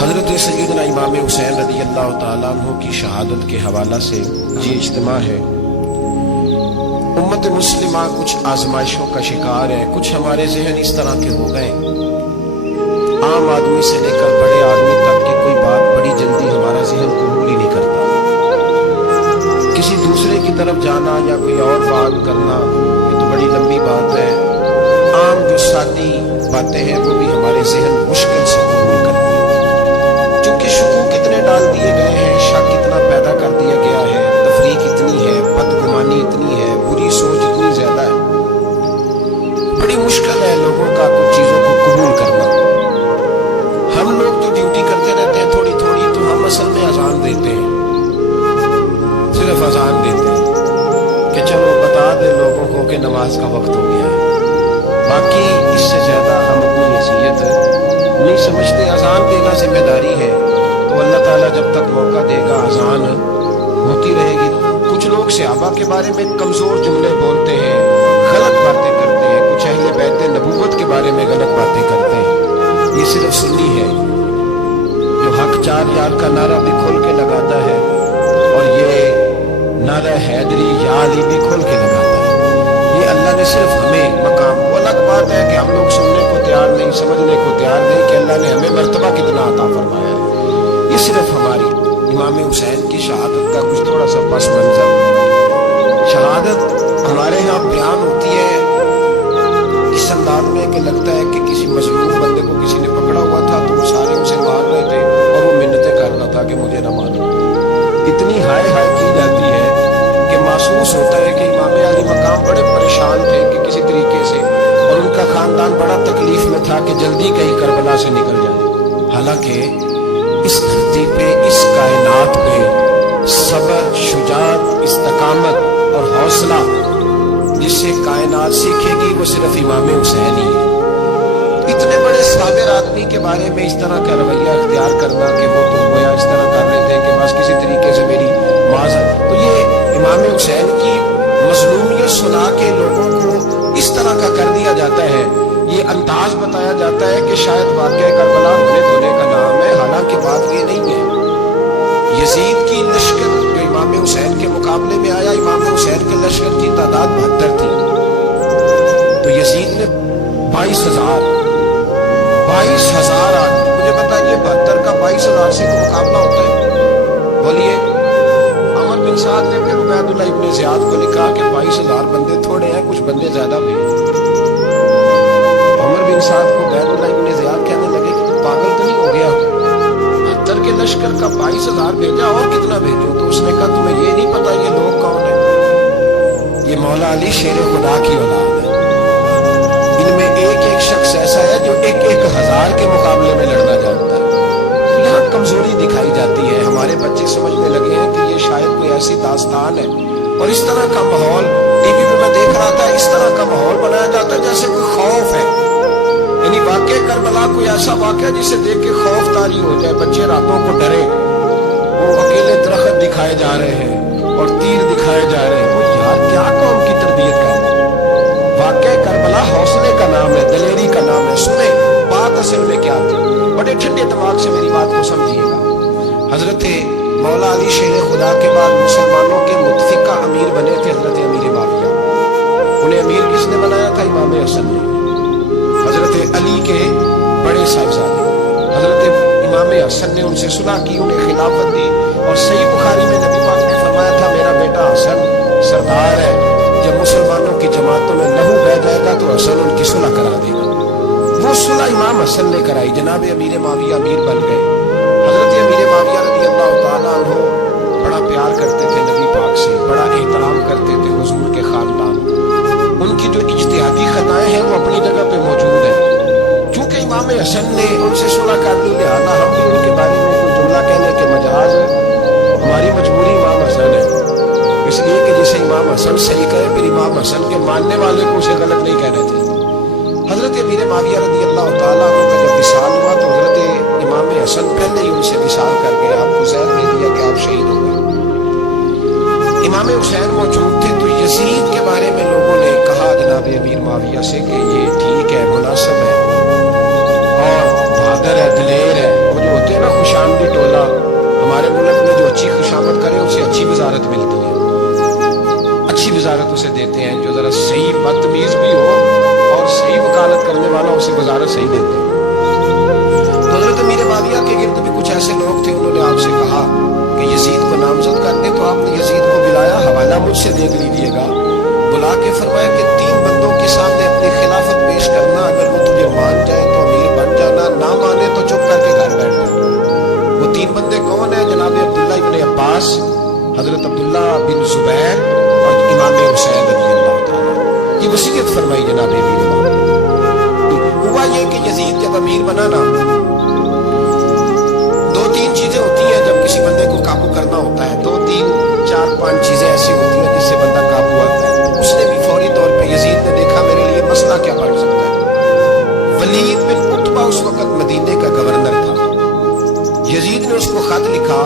حضرت سیدنا امام حسین رضی اللہ تعالیٰ عنہ کی شہادت کے حوالہ سے یہ اجتماع ہے۔ امت مسلمہ کچھ آزمائشوں کا شکار ہے، کچھ ہمارے ذہن اس طرح کے ہو گئے، عام آدمی سے لے کر بڑے آدمی تک کی کوئی بات بڑی جلدی ہمارا ذہن قبول ہی نہیں کرتا۔ کسی دوسرے کی طرف جانا یا کوئی اور بات کرنا یہ تو بڑی لمبی بات ہے، عام جو سادی باتیں ہیں وہ بھی ہمارے ذہن مشکل سے قبول کرتے ہیں، چونکہ شکوک اتنے ڈال دیے گئے ہیں، شک اتنا پیدا کر دیا گیا ہے، تفریق اتنی ہے، بدگمانی اتنی ہے، بری سوچ اتنی زیادہ ہے، بڑی مشکل ہے لوگوں کا کچھ چیزوں کو قبول کرنا۔ ہم لوگ جو ڈیوٹی کرتے رہتے ہیں تھوڑی تھوڑی، تو ہم اصل میں اذان دیتے ہیں، صرف اذان دیتے ہیں کہ چلو بتا دے لوگوں کو کہ نماز کا وقت ہو گیا ہے، باقی اس سے زیادہ ہم اپنی حیثیت نہیں سمجھتے۔ اذان دینا ذمہ داری ہے، تو اللہ تعالیٰ جب تک موقع دے گا اذان ہوتی رہے گی۔ کچھ لوگ صحابہ کے بارے میں کمزور جملے بولتے ہیں، غلط باتیں کرتے ہیں، کچھ اہل بیت نبوت کے بارے میں غلط باتیں کرتے ہیں۔ یہ صرف سنی ہے جو حق چار یار کا نعرہ بھی کھول کے لگاتا ہے، اور یہ نعرہ حیدری یا علی بھی کھول کے لگاتا ہے۔ یہ اللہ نے صرف ہمیں مقام، وہ الگ بات ہے کہ ہم لوگ سننے کو تیار نہیں، سمجھنے کو تیار نہیں کہ اللہ نے ہمیں مرتبہ کتنا عطا فرمایا ہے۔ یہ صرف ہماری امام حسین کی شہادت کا کچھ تھوڑا سا پس منظر۔ شہادت ہمارے ہاں بیان ہوتی ہے اس انداز میں کہ لگتا ہے کہ کسی مظلوم بندے کو کسی نے پکڑا ہوا تھا تو وہ سارے اسے مار رہے تھے اور وہ منتیں کر رہا تھا کہ مجھے نہ مارو۔ اتنی ہائے ہائے کی جاتی ہے کہ محسوس ہوتا ہے کہ امام علی مقام بڑے پریشان تھے کہ کسی طریقے سے، اور ان کا خاندان بڑا تکلیف میں تھا کہ جلدی کہیں کربلا سے نکل جائے۔ حالانکہ اس دھرتی پہ، اس کائنات پہ صبر، شجاعت، استقامت اور حوصلہ جس سے کائنات سیکھے گی وہ صرف امام حسین ہی ہے۔ اتنے بڑے صابر آدمی کے بارے میں اس طرح کا رویہ اختیار کرنا کہ وہ تو گویا اس طرح کر رہے تھے کہ بس کسی طریقے سے میری معذرت، تو یہ امام حسین کی مظلومیت سنا کے لوگوں کو اس طرح کا کر دیا جاتا ہے، یہ انداز بتایا جاتا ہے کہ شاید واقعہ کربلا ہونے دھونے کا نام ہے، حالانکہ بات یہ نہیں ہے۔ یزید کی لشکر جو امام حسین کے مقابلے میں آیا، امام حسین کے لشکر کی تعداد 72 تھی، تو یزید نے 22,000 آدمی، مجھے بتائیے 72 کا 22,000 سے کوئی مقابلہ ہوتا ہے؟ بولیے۔ عمر بن سعد نے پھر عبید اللہ ابن زیاد کو لکھا کہ 22,000 بندے تھوڑے ہیں، کچھ بندے زیادہ بھی ہیں۔ عمر بن سعد کو عبید اللہ ابن زیاد کہنے لگے کہ تو پاگل تو نہیں ہو گیا، 72 کے لشکر کا 22,000 بھیجا، اور کتنا بھیجوں؟ تو اس نے کہا تمہیں یہ نہیں پتا یہ لوگ کون ہیں؟ یہ مولا علی شیر خدا کی اولاد ہے، ان میں ایک ایک شخص ایسا ہے جو 1,000 کے مقابلے میں لڑنا جانتا ہے۔ تو یہاں کمزوری دکھائی جاتی ہے، ہمارے بچے سمجھنے لگے ہیں کہ یہ شاید کوئی ایسی داستان ہے، اور اس طرح کا ماحول ٹی وی پہ میں دیکھ رہا تھا، اس طرح کا ماحول بنایا جاتا ہے جیسے کوئی خوف ہے، یعنی واقع کربلا کوئی ایسا واقعہ جسے دیکھ کے خوف طاری ہو جائے، بچے راتوں کو ڈرے، وہ اکیلے درخت دکھائے جا رہے ہیں اور تیر دکھائے جا رہے ہیں۔ وہ یار کیا قوم کی تربیت کر رہے ہیں؟ واقع کربلا حوصلے کا نام ہے، دلیری کا نام ہے۔ سنیں بات اصل میں کیا تھی، بڑے ٹھنڈے دماغ سے میری بات کو سمجھیے گا۔ حضرت مولا علی شیر خدا کے بعد مسلمانوں کے متفقہ امیر بنے تھے حضرت امیر معاویہ۔ انہیں امیر کس نے بنایا تھا؟ امام حسن نے، حضرت علی کے بڑے صاحبزادے۔ حضرت امام حسن نے ان سے صلح کی، انہیں خلافت دی، اور صحیح بخاری میں نبی پاک نے فرمایا تھا میرا بیٹا حسن سردار ہے، جب مسلمانوں کی جماعتوں میں لہو بہہ جائے گا تو حسن ان کی صلح کرا دے گا۔ وہ صلح امام حسن نے کرائی، جناب امیر معاویہ امیر بن گئے۔ حضرت امیر معاویہ رضی اللہ تعالیٰ عنہ بڑا پیار کرتے تھے نبی پاک سے، بڑا احترام کرتے تھے حضور کے خاندان کو، ان کی جو اجتہادی خطائیں ہیں وہ اپنی جگہ پہ موجود ہیں، چونکہ امام حسن نے ان سے صلح کر دی، لہٰذا ہم بھی ان کے بارے میں کوئی جملہ کہنے کے مجاز ہماری مجبوری امام حسن ہے، اس لیے کہ جسے امام حسن صحیح کہے پھر امام حسن کے ماننے والے کو اسے غلط نہیں کہنا چاہیے۔ حضرت امیر معاویہ رضی اللہ تعالیٰ عنہ کا جب وصال ہوا تو حضرت امام حسن پہلے ہی ان سے وصال کر گئے، آپ کو زہر دے دیا کہ آپ شہید ہو گئے۔ امام حسین موجود تھے، تو یزید کے بارے میں لوگوں نے کہا جناب امیر معاویہ سے کہ یہ ٹھیک ہے، مناسب ہے اور بہادر ہے، دلیر ہے، وہ جو ہوتے ہیں نا बनाना। दो तीन चीजें होती हैं जब किसी बंदे को काबू करना होता है, दो तीन चार पांच चीजें ऐसी होती हैं जिससे बंदा काबू आता है। तो उसने भी फौरी तौर पे यजीद ने देखा मेरे लिए मसला क्या बन सकता है। वलीद बिन उतबा उस वक्त मदीने का गवर्नर था। यजीद ने उसको खत लिखा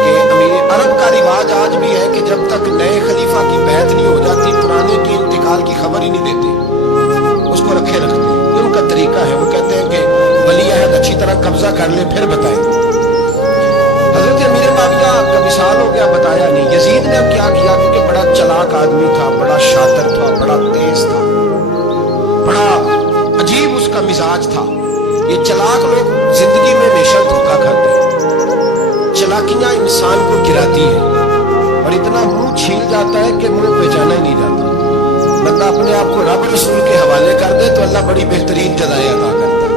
कि अमीर अरब का रिवाज आज भी है कि जब तक नए खलीफा की बैत नहीं हो जाती पुराने के इंतकाल की खबर ही नहीं देते, उसको रखे रखते। ये उनका तरीका है। वो कहते हैं कि वली अहद अच्छी तरह कब्जा कर ले फिर बताए। हजरत अमीर मुआविया का विसाल हो गया, बताया नहीं। यजीद ने अब क्या किया, क्योंकि बड़ा चालाक आदमी था, बड़ा शातिर था, बड़ा तेज था, बड़ा अजीब उसका मिजाज था। ये चालाक लोग जिंदगी में हमेशा धोखा खाते हैं। चालाकियां इंसान को गिराती है और इतना मुंह छील जाता है कि मुंह पहचाना ही नहीं जाता। बंदा अपने आप को रब रसूल के हवाले कर दे तो अल्लाह बड़ी बेहतरीन जज़ाएं अता करता है।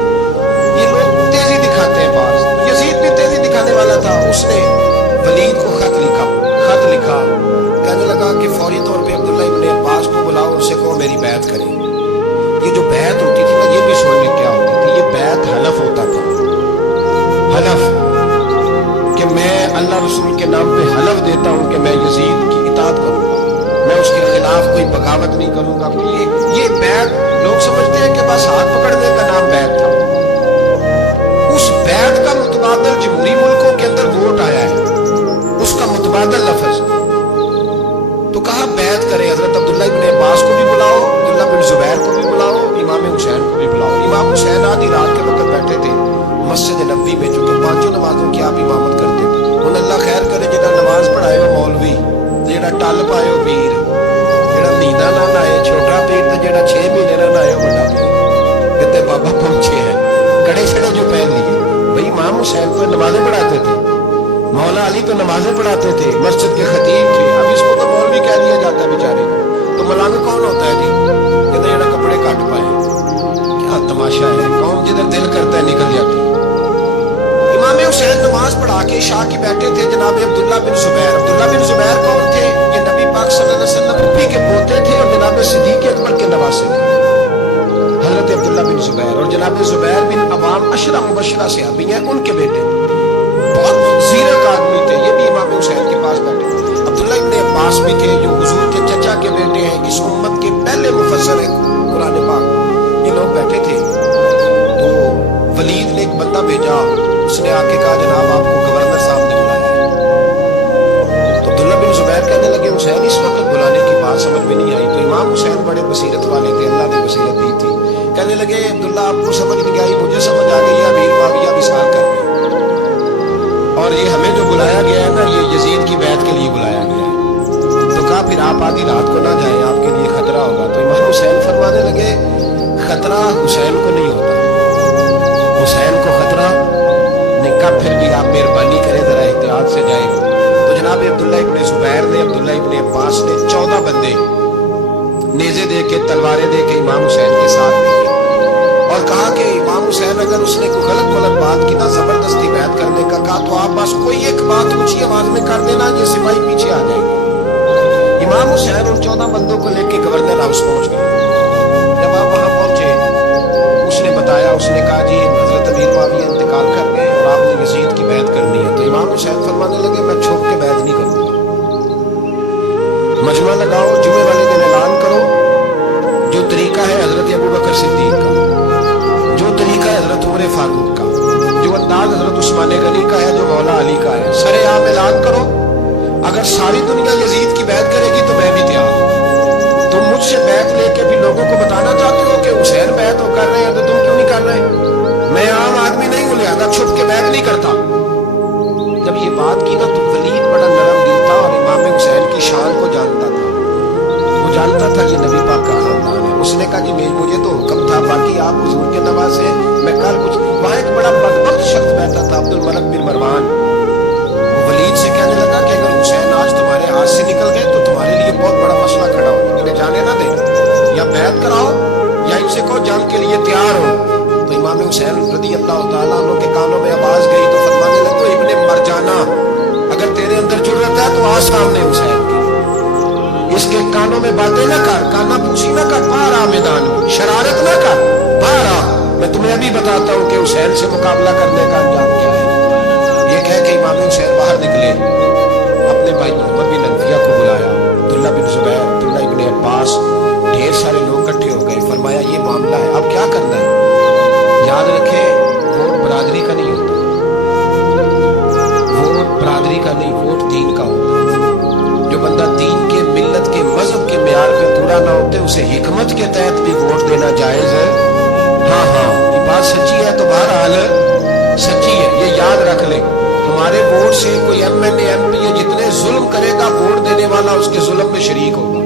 ये लोग तेजी दिखाते हैं बाज। यजीद भी तेजी दिखाने वाला था। उसने वलीद को खत लिखा, कहने लगा कि फौरी तौर पे अब्दुल्ला इब्ने अब्बास को बुलाओ, उससे कहो मेरी बैत करें। ये जो बैत होती थी ना, ये भी सुन ले क्या होती थी। ये बैत हलफ होता था, हलफ कि मैं अल्लाह रसूल के नाम पे हलफ देता हूं कि मैं यजीद की इताअत करूंगा, मैं उसके खिलाफ कोई बगावत नहीं करूंगा। ये बैत लोग समझते हैं कि बस हाथ पकड़ने का नाम बैत था। उस बैत का मुतबादल जमहूरी मुल्कों के अंदर वोट आया है, उसका मुतबादल लफ्ज। तो कहा बैत करे। हजरत अब्दुल्ला इब्ने अब्बास को भी बुलाओ, अब्दुल्ला बिन जुबैर को भी बुलाओ, इमाम हुसैन को भी बुलाओ। इमाम हुसैन आधी रात के वक्त बैठे थे मस्जिद नबवी में, चूंकि पांचों नमाजों की आप इमामत करते थे। उन अल्लाह खैर करे जिहड़ा नमाज पढ़ायो मौलवी, जिहड़ा टल पायो पीर, जिहड़ा महीना ना नहाए छोटा पीर, तो जिहड़ा 6 महीने ना नहाए बड़ा पीर। कहते बाबा पहुंचे हैं, कड़े छड़े जो पहन लिए। भाई इमाम हुसैन तो नमाजें पढ़ाते थे, मौला अली तो नमाजें पढ़ाते थे, मस्जिद के खतीब थे। अब इसको तो मौलवी कह दिया जाता है बेचारे को। तो मौलाना कौन होता है जी? कहते जिहड़ा कपड़े काट पाए। क्या तमाशा है, कौन जिधर दिल करता है निकल जाती। इमाम हुसैन नमाज पढ़ा के शाह की बैठे थे जनाब अब्दुल्ला बिन जुबैर। अब्दुल्ला बिन जुबैर कौन थे? ये नबी पाक सल्लल्लाहु अलैहि वसल्लम फूफी के पोते थे और जनाब सिद्दीक अकबर के नवासे थे, हजरत अब्दुल्ला बिन जुबैर। और जनाब जुबैर बिन अवाम अशरा मुबशरा सहाबी हैं, उनके बेटे बहुत जीरक आदमी थे। ये भी इमाम हुसैन के पास बैठे थे। अब्दुल्ला इब्ने अब्बास भी थे जो हुजूर के चचा के बेटे हैं, इस उम्मत के पहले मुफस्सिर हैं कुरान पाक। ये लोग बैठे थे। तो वलीद ने एक बंदा भेजा, उसने आके कहा जनाब आपको गवर्नर साहब ने बुलाया है। तो अब्दुल्ला बिन जुबैर कहने लगे हुसैन इस वक्त बुलाने की बात समझ में नहीं आई। तो इमाम हुसैन बड़े बसीरत वाले थे, अल्लाह ने बसीरत दी थी। कहने लगे अब्दुल्ला आपको समझ नहीं आई, मुझे समझ आ गई है, अमीर मुआविया विसाल कर रहे हैं और ये हमें जो बुलाया गया है ना, ये यजीद की बैत के लिए बुलाया गया है। तो कहा फिर आप आधी रात को ना जाए, आपके लिए खतरा होगा। तो इमाम हुसैन फरमाने लगे खतरा हुसैन को नहीं होता, हुसैन को खतरा नहीं। कब फिर भी आप मेहरबानी करें जरा एहतियात से जाए। तो जनाब अब्दुल्ला इब्ने जुबैर ने, अब्दुल्ला इब्ने अब्बास ने 14 बंदे नेज़े दे के, तलवारें दे के इमाम हुसैन के साथ भेजे और कहा कि इमाम हुसैन अगर उसने कोई गलत बात की ना, जबरदस्ती बैत करने का कहा, तो आप बस कोई एक बात ऊंची आवाज में कर देना, ये सिपाही पीछे आ जाएंगे। इमाम हुसैन उन 14 बंदों को लेके गवर्नर हाउस पहुंच गए। जब आप वहां पहुंचे उसने बताया, उसने कहा जी हजरत अमीर मुआविया इंतकाल कर गए और आपने यजीद की बैत करनी है। तो इमाम हुसैन फरमाने लगे मैं छुप के बैत नहीं करूंगा, मजमा लगाओ, जुमे वाले दिन ऐलान करो, जो तरीका है हजरत अबू बकर सिद्दीक का, जो तरीका है हजरत उमर फारूक का, जो अंदाज हजरत उस्मान गनी का है, जो मौला अली का है, सरेआम ऐलान करो। अगर सारी दुनिया यजीद की बैत करेगी तो मैं भी तैयार हूं। तुम मुझसे बैत लेके भी लोगों को बताना चाहते हो कि हुसैन बैत हो कर रहे हैं, तो तुम क्यों नहीं कर रहे? मैं आम आदमी नहीं हूं, लिहाजा छुप के बैत नहीं करता। जब ये बात की ना तो वलीद बड़ा नरम दिल था और इमाम हुसैन की शान को जानता था। वो जानता था कि नबी पाक का खानदान है। उसने कहा कि मुझे तो हुक्म था, बाकी आप हुजूर के नवासे मैं कल कुछ। वहां एक बड़ा बदबख्त शख्स बैठा था, अब्दुल मलिक बिन मरवान। वो वलीद से कहने लगा कि अगर हुसैन आज तुम्हारे हाथ से निकल गए तो तुम्हारे लिए बहुत बड़ा मसला खड़ा होगा, इन्हें जाने ना देना, या बैत कराओ या इनसे कहो जंग के लिए तैयार हो। तो इमाम हुसैन रज़ी अल्लाह तआला अन्हु के कानों में आवाज गई तो फरमाने लगे इब्ने मरजाना, अगर तेरे अंदर जुर्रत है तो आ सामने हुसैन के, इसके कानों में बातें ना कर, काना पूछी ना कर, बाहर आ मैदान में, शरारत ना कर, बाहर आ, मैं तुम्हें अभी बताता हूँ कि हुसैन से मुकाबला करने का अंजाम क्या है। ये कह के इमाम हुसैन बाहर निकले, अपने भाई मोहम्मद बिन अनफिया को बुलाया, अब्दुल्ला बिन जुबैर, अब्दुल्ला इब्न अब्बास, ढेर सारे लोग इकट्ठे हो गए। फरमाया ये मामला है, अब क्या करना है। याद रखें वोट बरादरी का नहीं होता, वोट बरादरी का नहीं, वोट दीन का होता है। जो बंदा दीन के, मिल्लत के, मजहब के मेयार पे पूरा ना होते उसे हिकमत के तहत भी वोट देना जायज है। हाँ हाँ, ये बात सच्ची है तो बहरहाल सच्ची है, ये याद रख ले। हमारे वोट से कोई MNA MP जितने जुल्म करेगा, वोट देने वाला उसके जुल्म में शरीक होगा,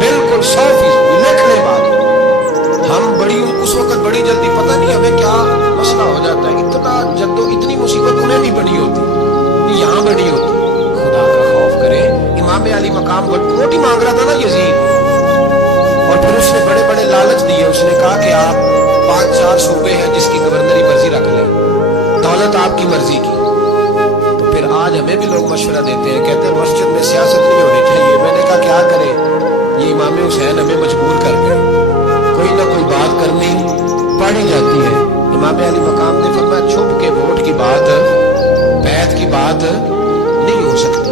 बिल्कुल 100%। लिख ले बात। हम बड़ी उस वक्त बड़ी जल्दी, पता नहीं हमें क्या मसला हो जाता है, इतना जद्दो, इतनी मुसीबत उन्हें नहीं बनी होती, यहाँ बनी होती। खुदा का खौफ करें। इमाम अली मकाम वोट ही मांग रहा था ना यजीद, और फिर उसने बड़े बड़े लालच दिए। उसने कहा कि आप 5-4 सूबे हैं जिसकी गवर्नरी मर्जी रख लें, दौलत आपकी मर्जी की। तो फिर आज हमें भी लोग मशवरा देते हैं, कहते हैं मस्जिद में सियासत नहीं होनी चाहिए। मैंने कहा क्या करें, ये इमाम हुसैन हमें मजबूर कर गए, कोई ना कोई बात करनी पड़ ही जाती है। इमाम अली मकाम ने फरमाया छुप के वोट की बात, बैत की बात नहीं हो सकती।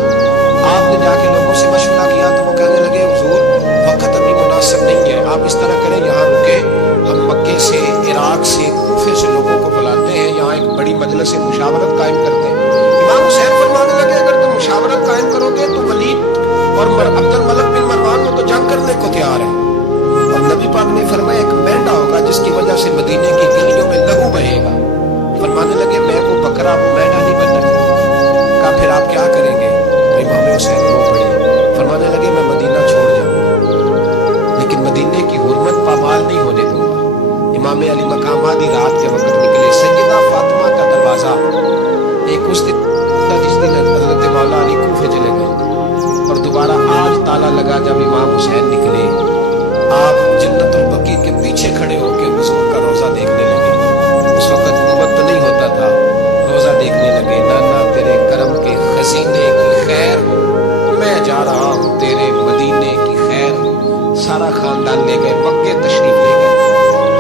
आपने जाके लोगों से मशवरा किया तो वो कहने लगे हुजूर वक्त अभी मुनासिब नहीं है, आप इस तरह करें यहाँ रुके, हम मक्के से, इराक से, कूफे से लोगों को बुलाते हैं, यहाँ एक बड़ी मजलिस मुशावरत कायम करते हैं। इमाम हुसैन फरमाने लगे अगर तुम मुशावरत कायम करोगे तो वलीद और अब्दुल मलिक बिन मरवान को तो जंग करने को तैयार है, और नबी पाक ने फरमाया एक मेंढा होगा जिसकी वजह से मदीने की गलियों में लहू बहेगा। फरमाने लगे मैं वो बकरा, वो मेंढा नहीं बनना चाहता। कहा फिर आप क्या करेंगे। तो इमाम हुसैन रो पड़े, फरमाने लगे मैं मदीना छोड़ जाऊंगा, लेकिन मदीने की हुर्मत पामाल नहीं होने दूंगा। इमाम अली मकाम आधी रात के वक्त निकले। सैयदा फातिमा का दरवाजा एक उस दिन जिस दिन हज़रत मौला अली कूफे चले गए, और दोबारा आज ताला लगा जब इमाम हुसैन निकले। आप जन्नतुल बकी के पीछे खड़े होकर हुजूर का रोजा देखने लगे। उस वक्त नबूवत तो नहीं होता था, रोजा देखने लगे। नाना तेरे करम के खजीने की खैर हो, मैं जा रहा हूँ तेरे मदीने की खैर हो। सारा खानदान ले गए, मक्के तशरीफ ले गए।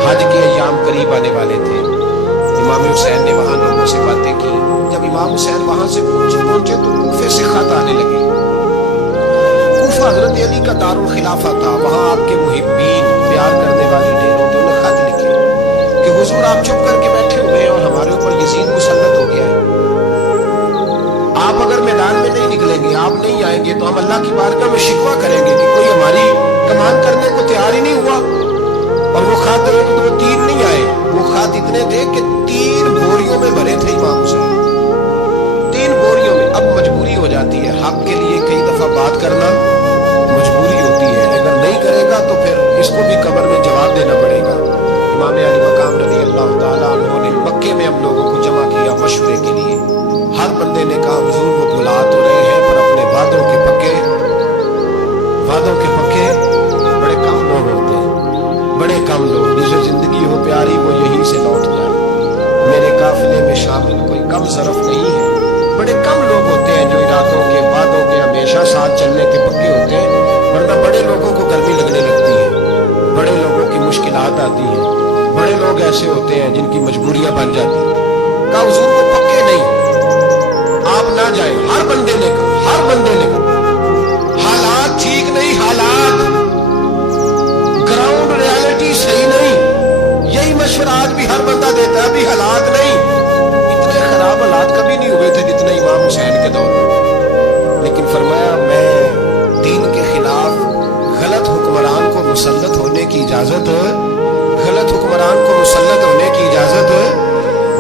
हज के अय्याम करीब आने वाले थे। इमाम हुसैन ने वहाँ लोगों से बातें की। जब इमाम हुसैन वहाँ से पहुंचे तो कूफे से खत आने लगे। कूफा हजरत अली का दारुल खिलाफा था, वहाँ आपके मुहिब्बीन, प्यार करने वाले ढेरों ने उन्हें खत लिखे कि हुजूर आप चुप करके बैठे हुए हैं और हमारे ऊपर यजीद मुसल्लत हो गया है। आप अगर मैदान में नहीं निकलेंगे, आप नहीं आएंगे तो हम अल्लाह की बारगाह में शिकवा करेंगे कि कोई हमारी कमान करने को तैयार ही नहीं हुआ। और वो खाते तो वो 3 नहीं आए, वो खात इतने थे कि 3 बोरियों में भरे थे इमाम हुसैन, 3 बोरियों में। अब मजबूरी हो जाती है, हक के लिए कई दफा बात करना मजबूरी होती है, अगर नहीं करेगा तो फिर इसको भी कब्र में जवाब देना पड़ेगा। इमाम अली मकाम रज़ी अल्लाह ताला अन्हु ने मक्के में हम लोगों को जमा किया मशवरे के लिए। हर बंदे ने कहा हुजूर वो भुला तो रहे हैं पर अपने वादों के पक्के बड़े कम लोग होते हैं, बड़े कम लोग। जिसे जिंदगी हो प्यारी वो यहीं से लौट जाए। मेरे काफिले में शामिल कोई कम ज़रफ नहीं है। बड़े कम लोग होते हैं जो इरादों के, वादों के हमेशा साथ चलने के पक्के होते हैं, वरना बड़े लोगों को गर्मी लगने लगती है, बड़े लोगों की मुश्किलात आती हैं। बड़े लोग ऐसे होते हैं जिनकी मजबूरियां बन जाती हैं। कहा हुजूर वो पक्के नहीं, आप ना जाए। हर बंदे ने कहा हालात ठीक नहीं, हालात ग्राउंड रियलिटी सही नहीं। यही मशवरा आज भी हर बंदा देता है, अभी हालात नहीं। इतने खराब हालात कभी नहीं हुए थे जितने इमाम हुसैन के दौर में। लेकिन फरमाया मैं दीन के खिलाफ गलत हुक्मरान को मुसल्लत होने की इजाजत, गलत हुक्मरान को मुसल्लत होने की इजाजत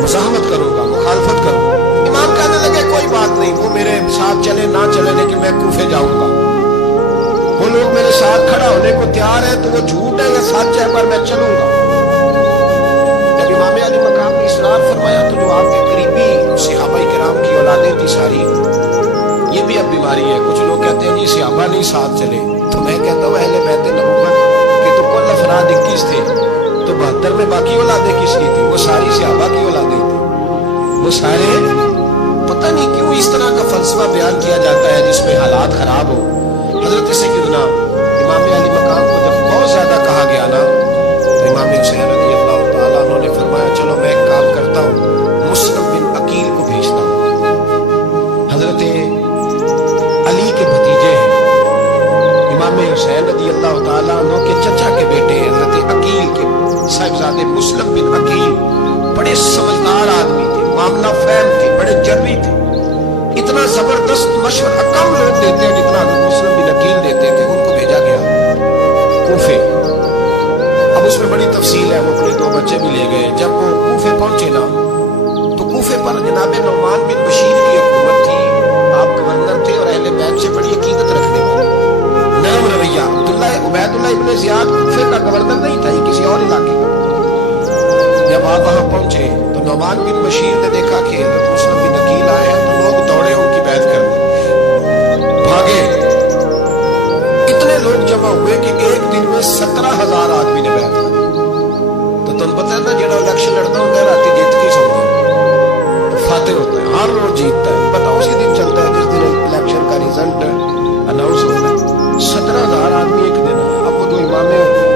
मुज़ाहमत करूंगा, मुखालफत करूंगा। इमाम कहने लगे कोई बात नहीं, वो मेरे साथ चले ना चले, लेकिन मैं कूफे जाऊंगा। वो लोग मेरे साथ खड़ा होने को तैयार है तो वो झूठ है या सच है, पर मैं चलूंगा। जब इमाम अली मकाम ने इसरार फरमाया तो जो आपके करीबी सहाबा किराम की औलादें थी सारी, ये भी अब बीमारी है। कुछ लोग कहते हैं जी सहाबा नहीं साथ चले, तो मैं कहता हूँ अहले बैत नबूवत के तो कुल अफराद 21 थे, तो 72 में बाकी औलादें किसकी थी? वो सारी सहाबा की औलादें थी। वो सारे, पता नहीं क्यों इस तरह का फलसफा बयान किया जाता है जिसमें हालात खराब हो। हजरत सैयदना इमाम अली मकाम को जब बहुत ज्यादा कहा गया ना, तो इमाम हुसैन रज़ी अल्लाह ताला अन्हु ने फरमाया चलो मैं एक काम करता हूँ, मुस्लिम बिन अकील को भेजता हूँ। हजरत अली के भतीजे हैं, इमाम हुसैन रज़ी अल्लाह ताला अन्हु के चचा के बेटे हजरत अकील के साहिबजादे मुस्लिम बिन अकील बड़े समझदार आदमी थे, मामला फहम थे, बड़े जर्री थे। इतना जबरदस्त मशवरा कम लोग देते हैं जितना मुस्लिम बिन अकील देते थे। उनको भेजा गया कूफे। अब उसमें बड़ी तफसील है, वो अपने 2 बच्चे भी ले गए। जब वो कूफे पहुंचे ना, तो कूफे पर जनाब नुमान बिन बशीर की हुकूमत थी, आप गवर्नर थे और अहले बैत से बड़ी अकीदत रखने वाले, नरम रवैया। उबैदुल्लाह इब्न ज़ियाद कूफे का गवर्नर नहीं था, ये किसी और इलाके का। जब आप वहां पहुंचे तो नुमान बिन बशीर ने देखा कि हज़रत मुस्लिम बिन अकील आए हैं, तो लोग दौड़े उनकी बैत करने, भागे। इतने लोग जमा हुए कि एक दिन में 17,000 आदमी ने बैत की। तो तुम पता है ना, जो इलेक्शन लड़ता होता है रात जीत के सौदा तो फाते होता है, हर रोज जीतता है। पता उसी दिन चलता है जिस दिन इलेक्शन का रिजल्ट अनाउंस होता है। 17,000 आदमी एक दिन। अब वो 2 इमाम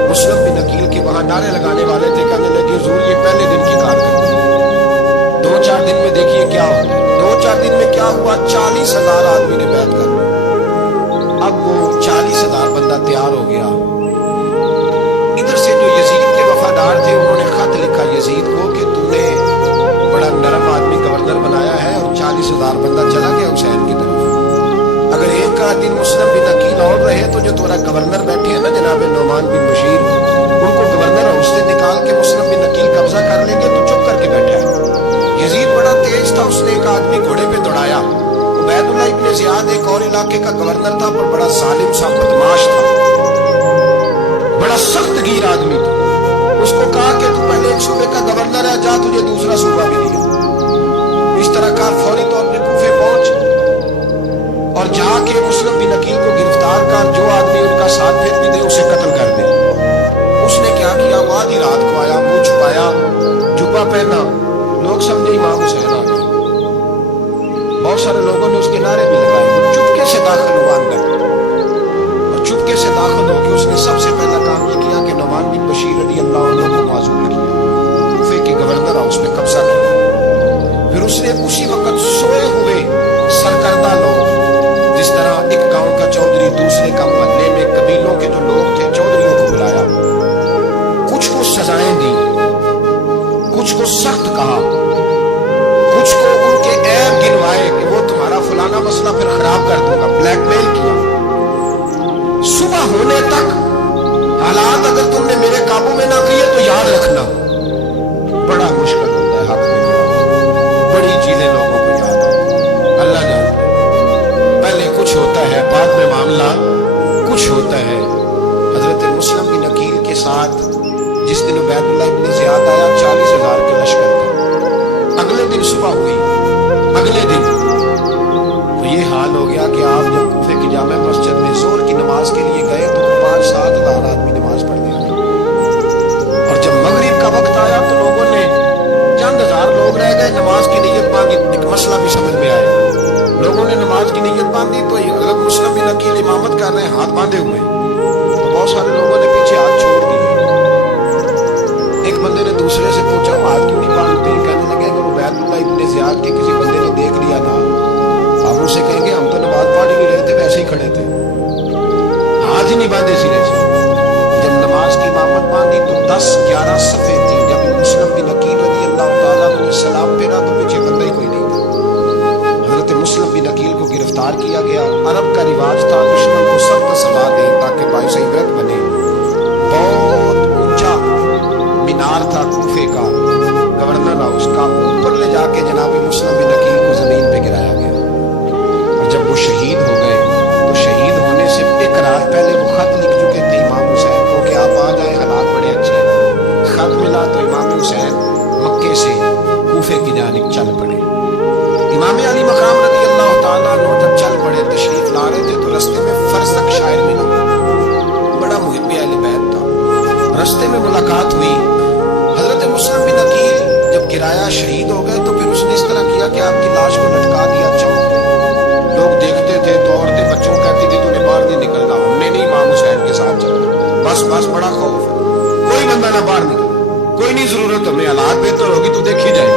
मुस्लिम बिन अकील के वहां नारे लगाने वाले थे, कहने लगे हुजूर ये पहले दिन की कारकर्दगी, 2-4 दिन में देखिए क्या होता है। 2-4 दिन में क्या हुआ, 40,000 आदमी ने बैत कर ली। अब वो 40,000 बंदा तैयार हो गया। इधर से जो यजीद के वफादार थे उन्होंने खत लिखा यजीद को कि तूने बड़ा नरम आदमी गवर्नर बनाया है और 40,000 बंदा चला गया हुसैन की तरफ। अगर एक आध दिन मुस्लिम बिन अकील और रहे तो जो तुम्हारा गवर्नर बैठे हैं ना जनाब नुमान बिन बशीर, उनको गवर्नर हाउस से निकाल के मुस्लिम बिन अकील कब्जा कर लेंगे। तो चुप करके बैठा है। यजीद बड़ा तेज था, उसने एक आदमी घोड़े पे दौड़ाया। उबैदुल्लाह इब्न ज़ियाद एक और इलाके का गवर्नर था, पर बड़ा जालिम सा बदमाश था, बड़ा सख्त गिर आदमी था। उसको कहा कि तू पहले एक सूबे का गवर्नर है, जा तुझे दूसरा सूबा भी दिया। इस तरह का फौरी तौर पर कूफे पहुंच और जाके मुस्लिम बिन अकील को गिरफ्तार कर, जो आदमी उनका साथ फिर भी दे उसे कत्ल कर दे। उसने क्या किया, वो आधी रात को आया, मुंह छुपाया, जुब्बा पहना, लोग समझे इमाम हुसैन आ गए। बहुत सारे लोगों ने उसके नारे भी लगाए। वो चुपके से दाखिल हुआ अंदर और चुपके से दाखिल होकर उसने सबसे पहला काम ये किया कि नुमान बिन बशीर रज़ी अल्लाह अन्हु को माजूल किया, कूफे के गवर्नर हाउस पे कब्जा किया। फिर उसने उसी वक्त सोए हुए सरकर्दा लोग, जिस तरह एक गांव का चौधरी दूसरे का मोहल्ले में कबीलों के जो लोग थे चौधरियों को बुलाया, कुछ को सजाएं दी, कुछ को सख्त कहा, कुछ को उनके ऐब गिनवाए कि वो तुम्हारा फलाना मसला फिर खराब कर दूंगा, ब्लैकमेल किया। सुबह होने तक हालात अगर तुमने मेरे काबू में ना किए तो याद रखना बड़ा मुश्किल होता है हक में खड़ा। बड़ी चीजें लोगों को याद आती, अल्लाह जानता है। पहले कुछ होता है, बाद में मामला कुछ होता है। हजरत मुस्लिम बिन अकील के साथ जिस दिन उबैदुल्लाह इब्न ज़ियाद आया, 40,000 के लश्कर था। अगले दिन सुबह हुई, अगले दिन तो ये हाल हो गया कि आप जब कूफे की जामे मस्जिद में जोर की नमाज के लिए गए तो 5-7 हज़ार आदमी नमाज पढ़ने आए। और जब मगरिब का वक्त आया तो लोगों ने, चंद हजार लोग रह गए, नमाज की नीयत बांधी। एक मसला भी समझ में आया, लोगों ने नमाज की नीयत बांधी तो हज़रत मुस्लिम बिन अकील इमामत कर रहे हैं हाथ बांधे हुए, तो बहुत सारे लोगों ने पीछे हाथ छोड़ दिए। एक बंदे ने दूसरे से पूछा हाथ क्यों नहीं बांधते? कहने लगे अगर उबैदुल्लाह इब्न ज़ियाद के किसी बंदे ने देख लिया ना, आप उनसे कहेंगे हम तो नमाज पढ़ ही नहीं रहे थे, वैसे ही खड़े थे, हाथ ही नहीं बांधे सिरे से। जब नमाज की इमामत बांधी तो 10-11 सफ़े थी। जब मुस्लिम बिन अकील रज़ी अल्लाह ताला अन्हु ने सलाम फेरा तो पीछे बंदा ही कोई नहीं था। हज़रत मुस्लिम बिन अकील को गिरफ्तार किया गया। अरब का रिवाज था दुश्मन को सख्त सजा दें ताकि बाइस इबरत बने। बहुत ऊंचा मीनार था कूफे का, गवर्नर हाउस का, ऊपर ले जाके जनाब मुस्लिम बिन अकील को जमीन पे गिराया गया। और जब वो शहीद हो गए तो शहीद होने से एक रात पहले वो खत लिख चुके थे इमाम हुसैन को कि आप आ जाए, हालात बड़े अच्छे हैं। खत मिला तो इमाम हुसैन मक्के से कूफे की जानिब चल पड़े। इमाम अली मकाम रज़ी अल्लाह ताला अन्हु जब चल पड़े, तशरीफ ला रहे थे तो रस्ते में फरसक शायर मिला, बड़ा मुहिब्बे अहले बैत था। रस्ते में मुलाकात हुई। हजरत मुस्लिम बिन अकील जब गिराया शहीद हो गए तो फिर उसने इस तरह किया कि आपकी लाश को लटका दिया चौक पे। लोग देखते थे तो औरतें बच्चों कहती थी तूने बाहर नहीं निकलना, हमने नहीं इमाम हुसैन के साथ चलना, बस बस बड़ा खौफ है, कोई बंदा ना बाहर निकले, کوئی نہیں ضرورت ہمیں, حالات بہتر ہوگی تو دیکھی جائے.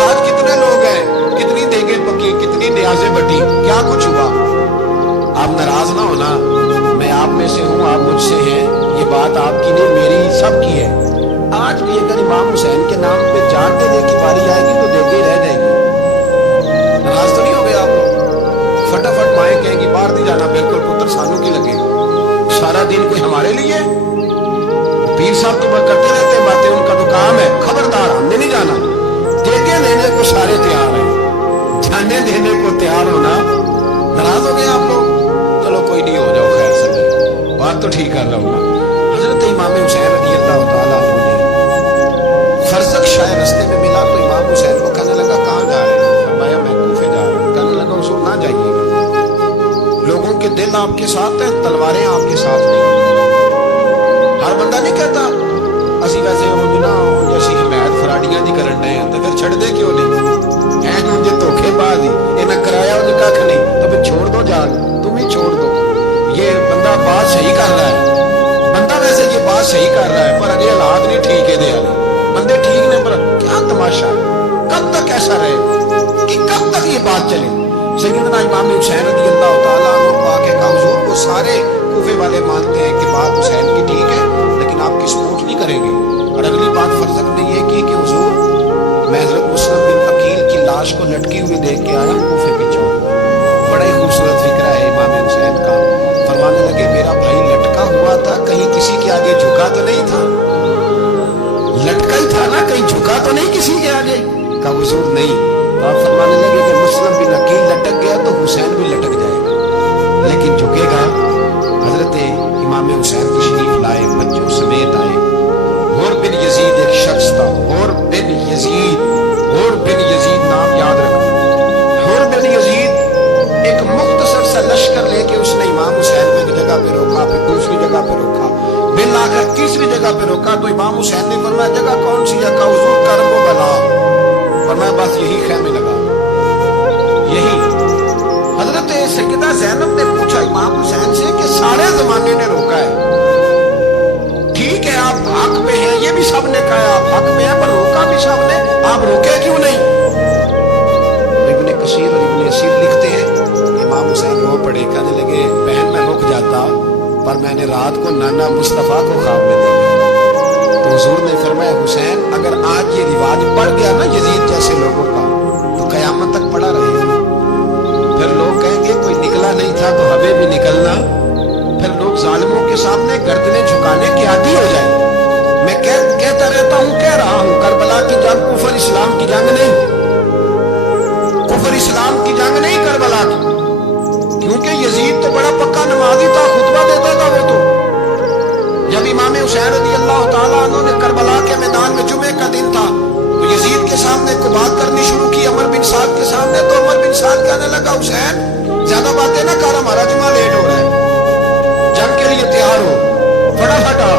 آج کتنے لوگ ہیں, کتنی دیگیں پکی, کتنی نیازیں بٹی, کیا کچھ ہوا. آپ ناراض نہ ہونا, میں آپ میں سے ہوں, آپ مجھ سے ہیں, یہ بات آپ کی نہیں میری سب کی ہے. آج بھی اگر امام حسین کے نام پہ جان دینے کی باری آئے گی تو دیگیں رہ جائیں گی. ناراض تو نہیں ہو گئے آپ لوگ؟ فٹافٹ مائیں کہیں گی باہر نہیں جانا, بالکل پتر سانوں کی لگے. سارا دن کوئی ہمارے لیے, پیر صاحب تو کرتے رہتے ہیں باتیں, ان کا تو کام ہے. خبردار, ہم نے نہیں جانا. دیگیں دینے کو سارے تیار ہیں, جانے دینے کو تیار ہونا. ناراض ہو گئے آپ لوگ؟ چلو کوئی نہیں, ہو جاؤ خیر سے, بات تو ٹھیک کر رہا ہوں نا. حضرت امام حسین رضی اللہ تعالیٰ عنہ نے فرزق شاہ رستے میں ملا تو امام حسین کو کہنے لگا کہاں جا رہے ہیں؟ فرمایا میں کوفے جا رہا ہوں. کہنے لگا حضور نہ جائیے گا, لوگوں کے دل آپ کے ساتھ ہیں, تلواریں آپ کے ساتھ نہیں. ہر بندہ نہیں کہتا اسی ویسے اسی حمایت فراڈیاں نہیں کرن رہے ہیں, تو پھر چھڑ دے کیوں نہیں؟ ہیں مجھے دھوکھے باز ہی, انہیں کرایا انہیں کھ نہیں, تو پھر چھوڑ دو جان, تم ہی چھوڑ دو. یہ بندہ بات صحیح کر رہا ہے, بندہ ویسے یہ بات صحیح کر رہا ہے, پر اگلے حالات نہیں ٹھیک ہے. دے بندے ٹھیک نہیں, پر کیا تماشا ہے, کب تک ایسا رہے کہ کب تک یہ بات چلے. سیدنا امام حسین رضی اللہ تعالیٰ عنہ کو آ کے کہا حضور کو سارے کوفے والے مانتے ہیں کہ بات حسین کی ٹھیک ہے, لیکن آپ کی سپورٹ نہیں کریں گے. اور اگلی بات فرزق نے یہ کی کہ حضور میں حضرت مسلم بن عقیل کی لاش کو لٹکی ہوئی دیکھ کے آیا کوفے کے چوک. بڑا ہی خوبصورت فکرہ ہے امام حسین کا. فرمانے لگے میرا بھائی لٹکا ہوا تھا, کہیں کسی کے آگے جھکا تو نہیں تھا؟ لٹکا ہی تھا نا, کہیں جھکا تو نہیں کسی کے آگے؟ کہا حضور نہیں. تو آپ فرمانے لگے کہ مسلم بن عقیل لٹک گیا تو حسین بھی لٹک جائے گا, لیکن جھکے گا. حضرت امام حسین تشریف لائے, بچوں سمیت آئے. غور بن یزید ایک شخص تھا, غور بن یزید, غور بن یزید نام یاد رکھنا. غور بن یزید ایک مختصر سا لشکر لے کے اس نے امام حسین کو ایک جگہ پہ روکا, پھر دوسری جگہ پہ روکا, بل آ کر تیسری جگہ پہ روکا. تو امام حسین نے فرمایا جگہ کون سی ہے؟ کہا حضور کرب و بلا. فرمایا بس یہی خیمے لگا, یہی. حضرت سیدہ زینب نے پوچھا امام حسین سے کہ سارے زمانے نے روکا ہے, ٹھیک ہے آپ حق پہ ہیں, یہ بھی سب نے کہا آپ حق پہ ہیں, پر روکا بھی سب نے, آپ روکے کیوں نہیں؟ ابن کثیر اور ابن اسیر لکھتے ہیں امام حسین رو پڑے, کہنے لگے بہن میں رک جاتا, پر میں نے رات کو نانا مصطفیٰ کو خواب میں دیکھا. تو حضور نے فرمایا حسین اگر آج یہ رواج پڑ گیا نا یزید جیسے لوگوں کا, تو قیامت تک پڑا رہے گا. پھر لوگ کہیں گے کوئی نکلا نہیں تھا تو ہمیں بھی نکلنا. پھر لوگ ظالموں کے سامنے گردنیں جھکانے کے عادی ہو جائیں. میں کہتا رہتا ہوں, کہہ رہا ہوں, کربلا کی جنگ کفر اسلام کی جنگ نہیں, کفر اسلام کی جنگ نہیں کربلا کی. کیونکہ یزید تو بڑا پکا نمازی تھا, خطبہ دیتا تھا وہ تو. جب امام حسین رضی اللہ تعالیٰ عنہ نے کربلا کے میدان میں جمعے کا دن تھا تو یزید کے سامنے کو بات کرنی شروع کی, عمر بن سعد کے سامنے. تو عمر بن سعد کہنے لگا حسین زیادہ باتیں نہ کر, ہمارا جمعہ لیٹ ہو رہا ہے, جنگ کے لیے تیار ہو, فٹافٹ آ.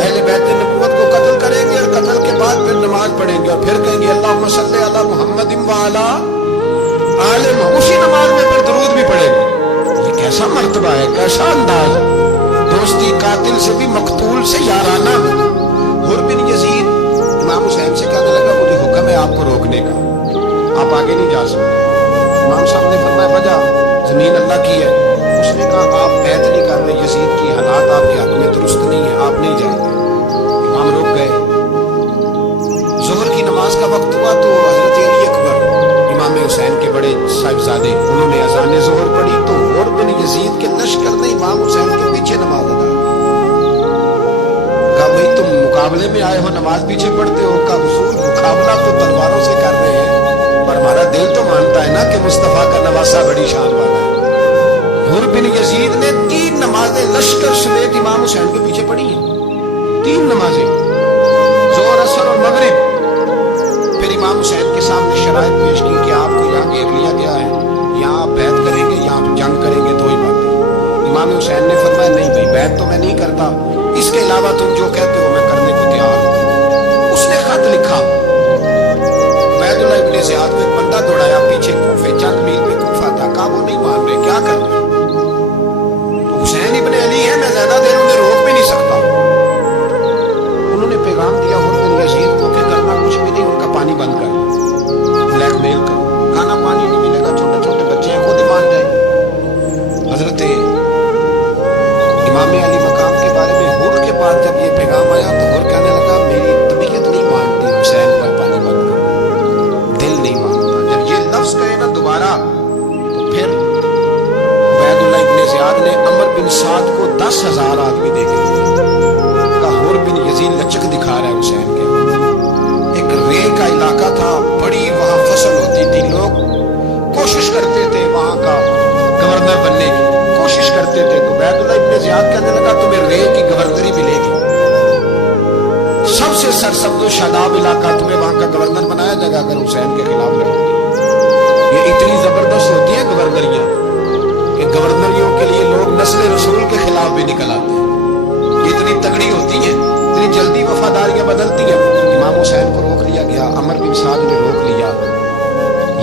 اہل بیت نبوت کو قتل کریں گے اور قتل کے بعد پھر نماز پڑھیں گے اور پھر کہیں گے اللہم صلی علی محمد وعلی آل محمد, اسی نماز میں پھر درود بھی پڑھیں گے. یہ کیسا مرتبہ ہے, کیسا انداز, دوستی قاتل سے بھی مقتول سے یارانہ. غور بن یزید امام حسین سے کہنے لگا مجھے حکم ہے آپ کو روکنے کا, آپ آگے نہیں جا سکتے. امام صاحب نے فرمایا وجہ زمین اللہ کی ہے. اس نے کہا آپ بیعت نہیں کر رہے, یزید کی حالات آپ کے حق میں درست نہیں ہے, آپ نہیں جائیں گے. امام رک گئے. ظہر کی نماز کا وقت ہوا تو حضرت علی اکبر امام حسین کے بڑے صاحبزادے, انہوں نے اذان ظہر پڑھی تو غور بن یزید کے لشکر نے امام حسین کے پیچھے نماز ادا کی. کہا بھائی تم مقابلے میں آئے ہو, نماز پیچھے پڑھتے ہو؟ کہا حضور مقابلہ تو تلواروں سے کر رہے ہیں, پر ہمارا دل تو مانتا ہے نا کہ مصطفیٰ کا نواسہ بڑی شان والا ہے. غور بن یزید نے 3 نمازیں لشکر سمیت امام حسین کے پیچھے پڑھی ہیں, 3 نمازیں, ظہر اثر اور مغرب. پھر امام حسین کے سامنے شرائط پیش کی کہ آپ کو یہاں دیکھ لیا گیا ہے, یہاں آپ بیعت کریں گے, یہاں آپ جنگ کریں گے, 2 ہی باتیں. امام حسین نے فرمایا نہیں بھائی بیعت تو میں نہیں کرتا, اس کے علاوہ تم جو کہتے ہو میں کرنے کو تیار ہوں. اس نے خط لکھا, عبید اللہ ابن زیاد کو ایک بندہ دوڑایا پیچھے, کوفے چند میل پہ کوفہ تھا. کہا وہ نہیں مان رہے, کیا کر رہے؟ تو حسین ابن علی ہے, میں زیادہ دیر انہیں روک بھی نہیں سکتا. انہوں نے پیغام دیا غور بن बिन साद को 10,000 आदमी देख लिए। काहोर बिन यजीद लचक दिखा रहा है हुसैन के। एक रे का इलाका था, बड़ी वहां फसल होती थी, लोग कोशिश करते थे वहां का गवर्नर बनने की कोशिश करते थे। तो बैतुल्लाह इब्ने ज़ियाद कहने लगा तुम्हें रे की गवर्नरी मिलेगी, सबसे सरसब्ज़ शादाब इलाका, तुम्हें वहां का गवर्नर बनाया जाएगा अगर हुसैन के खिलाफ लड़ोगे। ये इतनी जबरदस्त होती है गवर्नरियां कि गवर्नरियों के लिए लोग नस्ल रसूल के खिलाफ भी निकल आते हैं। ये इतनी तगड़ी होती है, इतनी जल्दी वफादारियां बदलती हैं। इमाम हुसैन को रोक लिया गया, अमर बिन साद ने रोक लिया।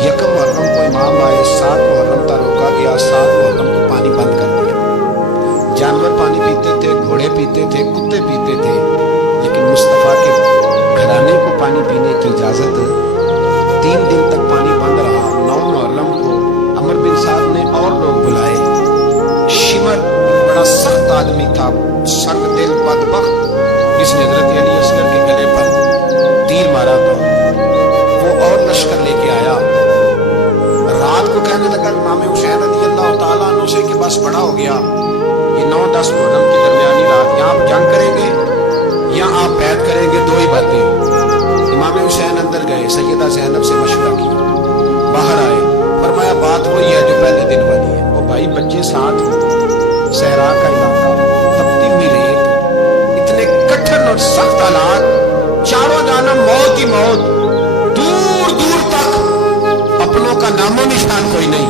यकम मुहर्रम को इमाम आए, 7 मुहर्रम तक रोका गया, 7 मुहर्रम को पानी बंद कर दिया। जानवर पानी पीते थे, घोड़े पीते थे, कुत्ते पीते थे, लेकिन मुस्तफ़ा के घराने को पानी पीने की इजाजत 3 दिन तक पानी बंद रहा। 9 मुहर्रम को अमर बिन साद ने और लोग बुलाए। शिमर बड़ा सख्त आदमी था, संग दिल बदबख्त, जिसने हजरत अली असगर के गले पर तीर मारा था, वो और लश्कर लेके आया। रात को कहने लगा इमाम हुसैन रज़ियल्लाहु ताला अन्हु से कि बस बड़ा हो गया, ये 9-10 मुहर्रम की दरमियानी रात, यहाँ आप जंग करेंगे या आप बैत करेंगे, 2 ही बातें। इमाम हुसैन अंदर गए, सैयदा ज़ैनब से मशवरा किया, बाहर आए, फरमाया बात वही है जो पहले दिन वाली है। वो भाई बच्चे साथ हो, सहरा का इलाका, तपती हुई रेत, इतने कठिन और सख्त हालात, चारों जानब मौत ही मौत, दूर दूर तक अपनों का नामो निशान कोई नहीं,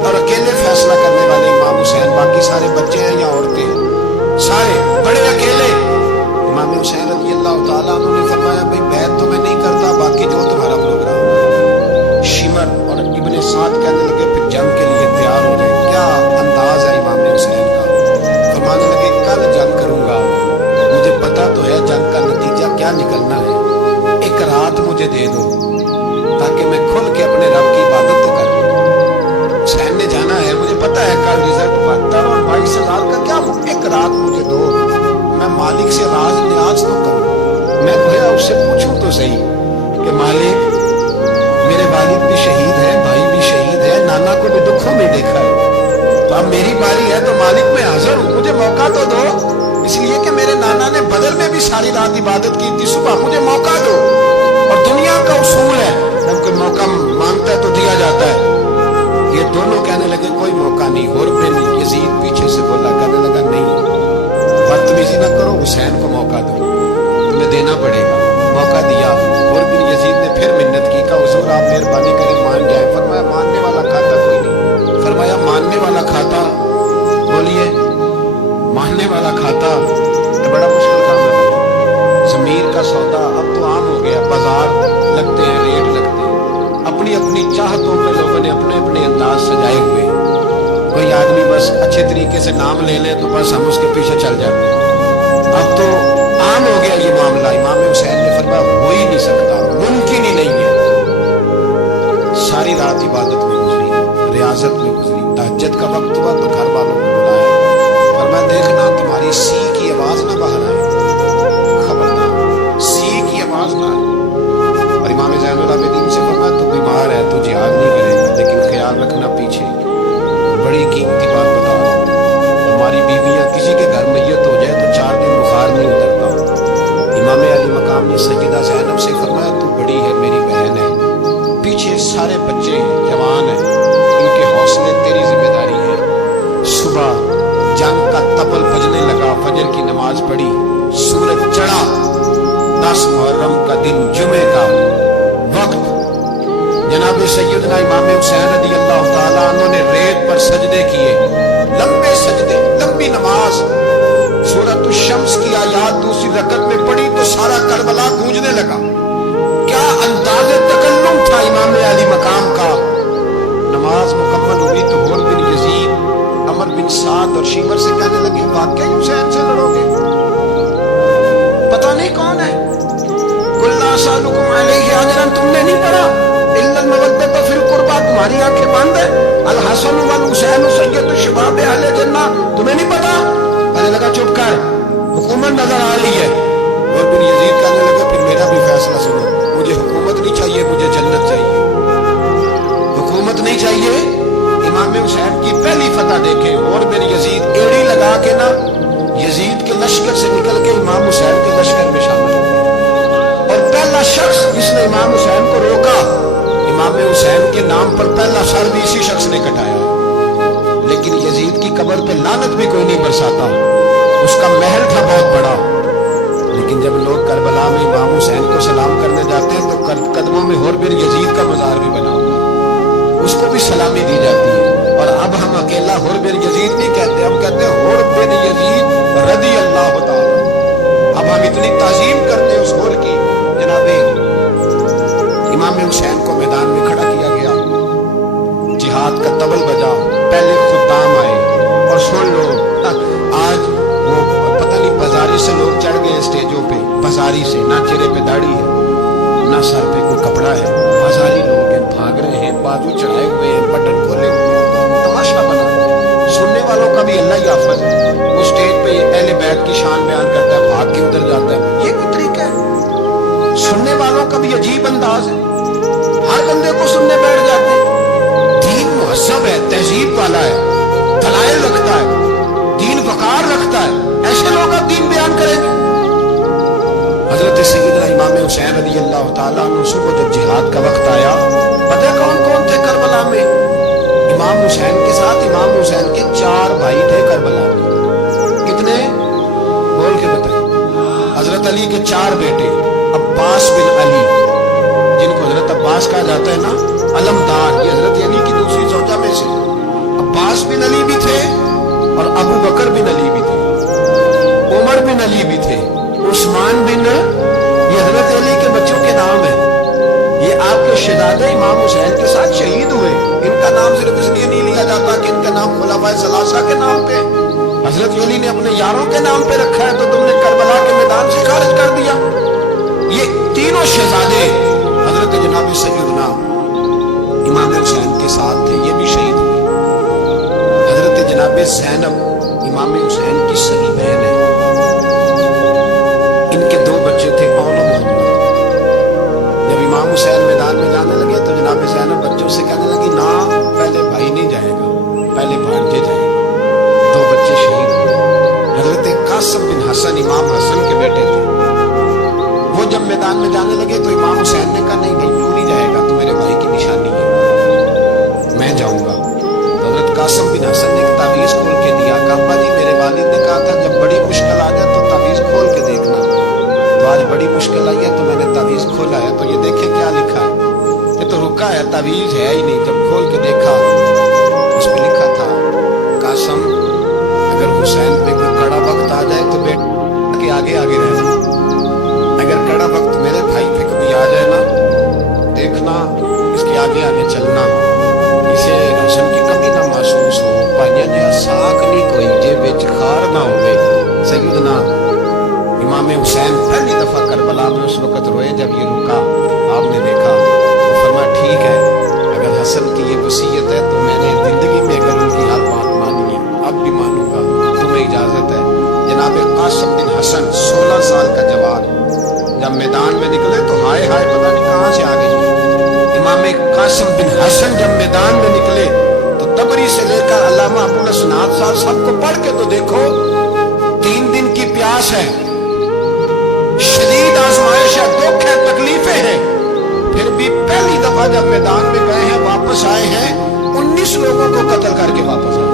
और अकेले फैसला करने वाले इमाम हुसैन, बाकी सारे बच्चे हैं या औरतें, सारे बड़े अकेले। इमाम हुसैन रज़ियल्लाहु ताला अन्हु ने फरमाया भाई बैत तो मैं नहीं करता, बाकी जो तुम्हारा प्रोग्राम। शिमर और इब्ने साद कहने लगे फिर जंग के लिए तैयार हो जाए। क्या अंदाज है इमाम हुसैन का। फरमाने लगे कल जंग करूंगा, मुझे पता तो है जंग का नतीजा क्या निकलना है, एक रात मुझे दे दो ताकि मैं खुल के अपने रब की इबादत तो करूं। हुसैन ने जाना है, मुझे पता है कल रिजल्ट 72 और 22,000 का क्या, एक रात मुझे दो, मैं मालिक से राज न्याज तो करूं। मैं भैया उससे पूछूं तो सही कि मालिक मेरे वालिद भी शहीद है, भाई भी शहीद है, नाना को भी दुखों में देखा है, तो अब मेरी बारी है, तो मालिक मैं हाजिर हूं, मुझे मौका तो दो। इसलिए कि मेरे नाना ने बदर में भी सारी रात इबादत की थी, सुबह मुझे मौका दो। और दुनिया का उसूल है जब कोई मौका मांगता है तो दिया जाता है। ये दोनों कहने लगे कोई मौका नहीं। और बिन यजीद पीछे से बोला, कहने लगा नहीं, बदतमीजी ना करो, हुसैन को मौका दो, तुम्हें देना पड़ेगा। मौका दिया। और बिन यजीद ने फिर मिन्नत की, कहा हुजूर आप मेहरबानी करें मान जाए। फरमाया मानने वाला खाता कोई नहीं। फरमाया मानने वाला खाता, बोलिए मानने वाला खाता तो बड़ा मुश्किल काम है। जमीर का सौदा अब तो आम हो गया, बाजार लगते हैं, रेट लगते हैं, अपनी अपनी चाहतों पे लोगों ने अपने अपने अंदाज सजाए हुए। कोई आदमी बस अच्छे तरीके से नाम ले ले तो बस हम उसके पीछे चल जाते हैं। अब तो आम हो गया ये मामला। इमाम हुसैन ने फरमाया हो ही नहीं सकता, मुमकिन ही नहीं है। सारी रात इबादत में गुजरी, रियाजत में गुजरी। तहज्जुद का वक्त हुआ तो घर वालों को बुलाया, फरमाया देखना तुम्हारी सी की आवाज ना बाहर आए, खबरदार सी की आवाज ना आए। और इमाम ज़ैनुल आबिदीन से फरमाया तू बीमार है, तू जिहाद नहीं करेगा, लेकिन ख्याल रखना पीछे बड़ी कीमती बात बता रहा हूं, हमारी बीवियां किसी के घर मैयत हो जाए तो 4 दिन बुखार नहीं उतरता। इमाम अली मकाम ने सैयदा ज़ैनब से फरमाया तू बड़ी है, मेरी बहन है, पीछे सारे बच्चे जवान हैं, इनके हौसले तेरी जिम्मेदारी है। सुबह जंग का तबल बजने लगा, फजर की नमाज पढ़ी, सूरज चढ़ा, 10 मुहर्रम का दिन, जुमे का वक्त। जनाब सैयदना इमाम हुसैन रज़ियल्लाहु ताला अन्हु ने रेत पर सजदे किए, लंबे सजदे, लंबी नमाज। सूरत शम्स की आयात दूसरी रकत में पढ़ी तो सारा करबला गूंजने लगा। क्या अंदाज़े तकल्लुम था इमाम अली मकाम का। नमाज मुकम्मल हुई तो होर बिन यजीद, अमर बिन साद और शीमर से कहने लगे वाकई हुसैन से लड़ोगे? पता नहीं कौन है। कुल्ला सालुकुम अलैहि अजरन, तुमने नहीं पढ़ा इल्लल मवद्दत फिल कुर्बा, तुम्हारी आंखें बंद है। अल हसन वल हुसैन सय्यदु शबाब अहले जन्नह, तुम्हें नहीं पता? कहने लगा चुप कर, हुकूमत नजर आ रही है। और फिर यजीद कहने लगा फिर मेरा भी फैसला सुनो, मुझे हुकूमत नहीं चाहिए, मुझे जन्नत चाहिए। हुकूमत नहीं चाहिए। इमाम हुसैन की पहली फतह देखें। और फिर यजीद एड़ी लगा لا کے نا یزید کے لشکر سے نکل کے امام حسین کے لشکر میں شامل ہو، اور پہلا شخص جس نے امام حسین کو روکا، امام حسین کے نام پر پہلا سر بھی اسی شخص نے کٹایا، لیکن یزید کی قبر پہ لعنت بھی کوئی نہیں برساتا، اس کا محل تھا بہت بڑا، لیکن جب لوگ کربلا میں امام حسین کو سلام کرنے جاتے ہیں تو قدموں میں اور پھر یزید کا مزار بھی بنا ہوا، اس کو بھی سلامی دی جاتی ہے۔ اور اب ہم اکیلا ہور بن یزید نہیں کہتے، ہم کہتے ہیں ہور بن یزید رضی اللہ تعالی۔ اب ہم اتنی تعظیم کرتے ہیں اس ہور کی۔ جناب امام حسین کو میدان میں کھڑا کیا گیا، جہاد کا طبل بجا، پہلے خدام آئے، اور سن لو آج وہ پتہ نہیں بازاری سے لوگ چڑھ گئے اسٹیجوں پہ، بازاری سے، نہ چہرے پہ داڑھی ہے نہ سر پہ کوئی کپڑا ہے، بازاری لوگ ہیں، بھاگ رہے ہیں، بازو چڑھائے ہوئے ہیں، بٹن کھولے ہوئے ہیں، تماشا بنا۔ سننے والوں کا بھی اللہ ہی حافظ ہے، وہ اسٹیج پہ اہل بیت کی شان بیان کرتا ہے، بھاگ کے ادھر جاتا ہے، یہ کوئی طریقہ ہے؟ سننے والوں کا بھی عجیب انداز ہے، ہر بندے کو سننے بیٹھ جاتے ہیں۔ دین مہذب ہے، تہذیب والا ہے، دلائل رکھتا ہے، دین وقار رکھتا ہے، ایسے لوگ اب دین بیان کریں گے؟ حضرت سیدنا امام حسین رضی اللہ تعالیٰ عنہ کو جب جہاد کا وقت آیا، پتہ کون کون تھے کربلا میں؟ امام حسین کے ساتھ امام حسین کے 4 بھائی تھے کربلا میں۔ کتنے؟ بول کے بتائیں۔ حضرت علی کے 4 بیٹے، عباس بن علی، جن کو حضرت عباس کہا جاتا ہے نا، علمدار، یہ حضرت علی کی دوسری زوجہ میں سے عباس بن علی بھی تھے، اور ابو بکر بن علی بھی تھے، عمر بن علی بھی تھے، عثمان بن، یہ حضرت علی کے بچوں کے نام ہیں، یہ آپ کے شہزادے امام حسین کے ساتھ شہید ہوئے، ان کا نام صرف اس لیے نہیں لیا جاتا کہ ان کا نام خلفائے ثلاثہ کے نام پہ، حضرت علی نے اپنے یاروں کے نام پہ رکھا ہے تو تم نے کربلا کے میدان سے خارج کر دیا۔ یہ تینوں شہزادے حضرت جناب سیدنا امام حسین کے ساتھ تھے، یہ بھی شہید ہوئے۔ حضرت جناب زینب امام حسین کی سگی بہن ہے، ان کے 2 بچے تھے، اون و محمد۔ جب امام حسین میدان میں جانے لگے تو جناب زینب بچوں سے کہنے لگی، نہ پہلے بھائی نہیں جائے گا، پہلے بھانجے جائیں گے۔ 2 بچے شہید ہوئے۔ حضرت قاسم بن حسن امام حسن کے بیٹے تھے، وہ جب میدان میں جانے لگے تو امام حسین نے کہا نہیں تو نہیں جائے گا، تو میرے بھائی کی نشانی ہے، میں جاؤں گا۔ تو حضرت قاسم بن حسن نے ایک تعویذ کھول کے دیا، کہا ابا جی میرے والد نے کہا تھا جب بڑی مشکل آ جائے تو تعویذ کھول کے دیکھنا، تو آج بڑی مشکل آئی ہے تو میں نے تعویذ کھولا ہے، تو یہ دیکھیں کیا لکھا ہے، یہ تو رکا ہے، تعویذ ہے ہی نہیں۔ جب کھول کے دیکھا اس پہ لکھا تھا، قاسم اگر حسین پہ کوئی کڑا وقت آ جائے تو بیٹے کے آگے آگے رہنا، اگر کڑا وقت میرے بھائی پہ کبھی آ جائے نا، دیکھنا اس کے آگے آگے چلنا، اسے حسن کی کمی نہ محسوس ہو، پائیاں جہاں ساکھ نہیں کوئی جے بچ خار نہ ہوئے۔ سیدنا امام حسین پہلی دفعہ کربلا میں اس وقت روئے جب یہ رکا، آپ نے دیکھا تو فرمایا ٹھیک ہے، اگر حسن کی یہ وصیت ہے تو میں نے زندگی میں اگر ان کی ہر بات مانی ہے اب بھی مانوں گا، تمہیں اجازت ہے۔ جناب قاسم بن حسن 16 سال کا جوان جب میدان میں نکلے تو ہائے ہائے پتہ نہیں کہاں سے آ گئی۔ امام قاسم بن حسن جب میدان میں نکلے تو تبری سے لے کر علامہ ابو الاسناد صاحب سب کو پڑھ کے تو دیکھو، 3 دن کی پیاس ہے، شدید آزمائش ہے، دکھ ہے، تکلیفیں ہیں، پھر بھی پہلی دفعہ جب میدان میں گئے ہیں واپس آئے ہیں، 19 لوگوں کو قتل کر کے واپس آئے،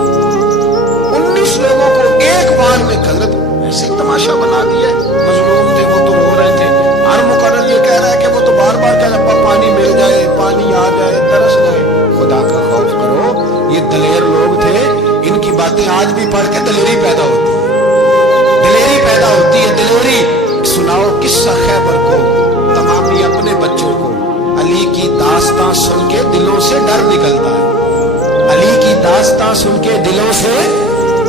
19 لوگوں کو ایک بار میں حضرت ایسے تماشا بنا دیا۔ مظلوم تھے وہ تو رو رہے تھے، ہر مقرر یہ کہہ رہا ہے کہ وہ تو بار بار کہہ رہا ہے پانی مل جائے، پانی آ جائے، ترس جائے۔ خدا کا خوف کرو، یہ دلیر لوگ تھے، ان کی باتیں آج بھی پڑھ کے دلیری پیدا ہوتی ہے، دلیری پیدا ہوتی ہے، دلیری۔ سناؤ قصہ خیبر کو، تمامی اپنے بچوں کو، علی کی داستان سن کے دلوں سے ڈر نکلتا ہے، علی کی داستان سن کے دلوں سے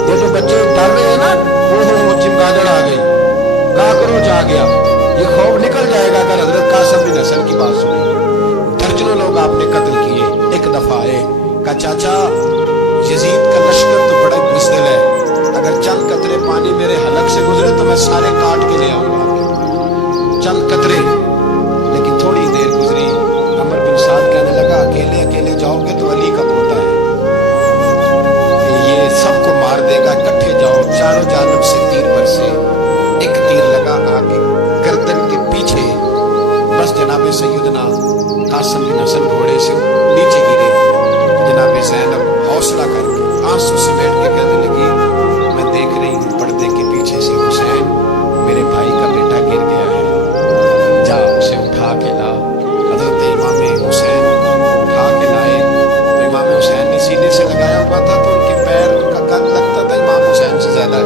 یہ جو بچے ڈر رہے ہیں نا، وہ چمگادڑ آ گئی، کاکروچ آ گیا، یہ خوف نکل جائے گا اگر حضرت قاسم بن حسن کی بات سنیں۔ درجنوں لوگ آپ نے قتل کیے، ایک دفعہ آئے، کہا چاچا یزید کا لشکر تو بڑا بزدل ہے، اگر چند قطرے پانی میرے حلق سے گزرے تو میں سارے کاٹ کے لے آؤں گا، چند قطرے۔ لیکن تھوڑی دیر گزری، عمر بن سعد کہنے لگا اکیلے اکیلے جاؤ گے تو علی کا پوتا ہے، یہ سب کو مار دے گا، اکٹھے جاؤ، کہ زینب حوصلہ کر کے آنسو سمیٹ کے کہنے لگی میں دیکھ رہی ہوں پردے کے پیچھے سے حسین میرے بھائی کا بیٹا گر گیا ہے، جا اسے اٹھا کے لا۔ حضرت امام حسین اٹھا کے لائے تو امام حسین نے سینے سے لگایا ہوا تھا تو ان کے پیر ان کا قد لگتا تھا امام حسین سے زیادہ،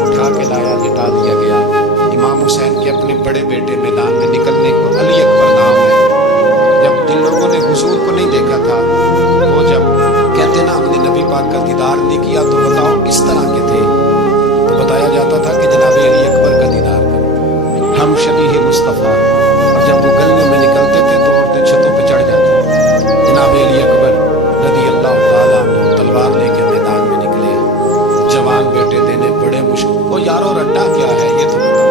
اٹھا کے لایا لٹا دیا گیا۔ امام حسین کے اپنے بڑے بیٹے میدان میں نکلنے کو علی اکبر نام ہے۔ جب جن لوگوں نے حضور کو نہیں دیکھا تھا وہ جب کہتے نا ہم نے نبی پاک کا دیدار نہیں کیا تو بتاؤ کس طرح کے تھے، تو بتایا جاتا تھا کہ جناب علی اکبر کا دیدار کرو، ہم شبیہ مصطفیٰ، اور جب وہ گلیوں میں نکلتے تھے تو عورتیں چھتوں پہ چڑھ جاتی۔ جناب علی اکبر رضی اللہ تعالیٰ عنہ تلوار لے کے میدان میں نکلے، جوان بیٹے دینے بڑے مشکل۔ وہ یارو رٹا کیا ہے یہ تو بتاؤ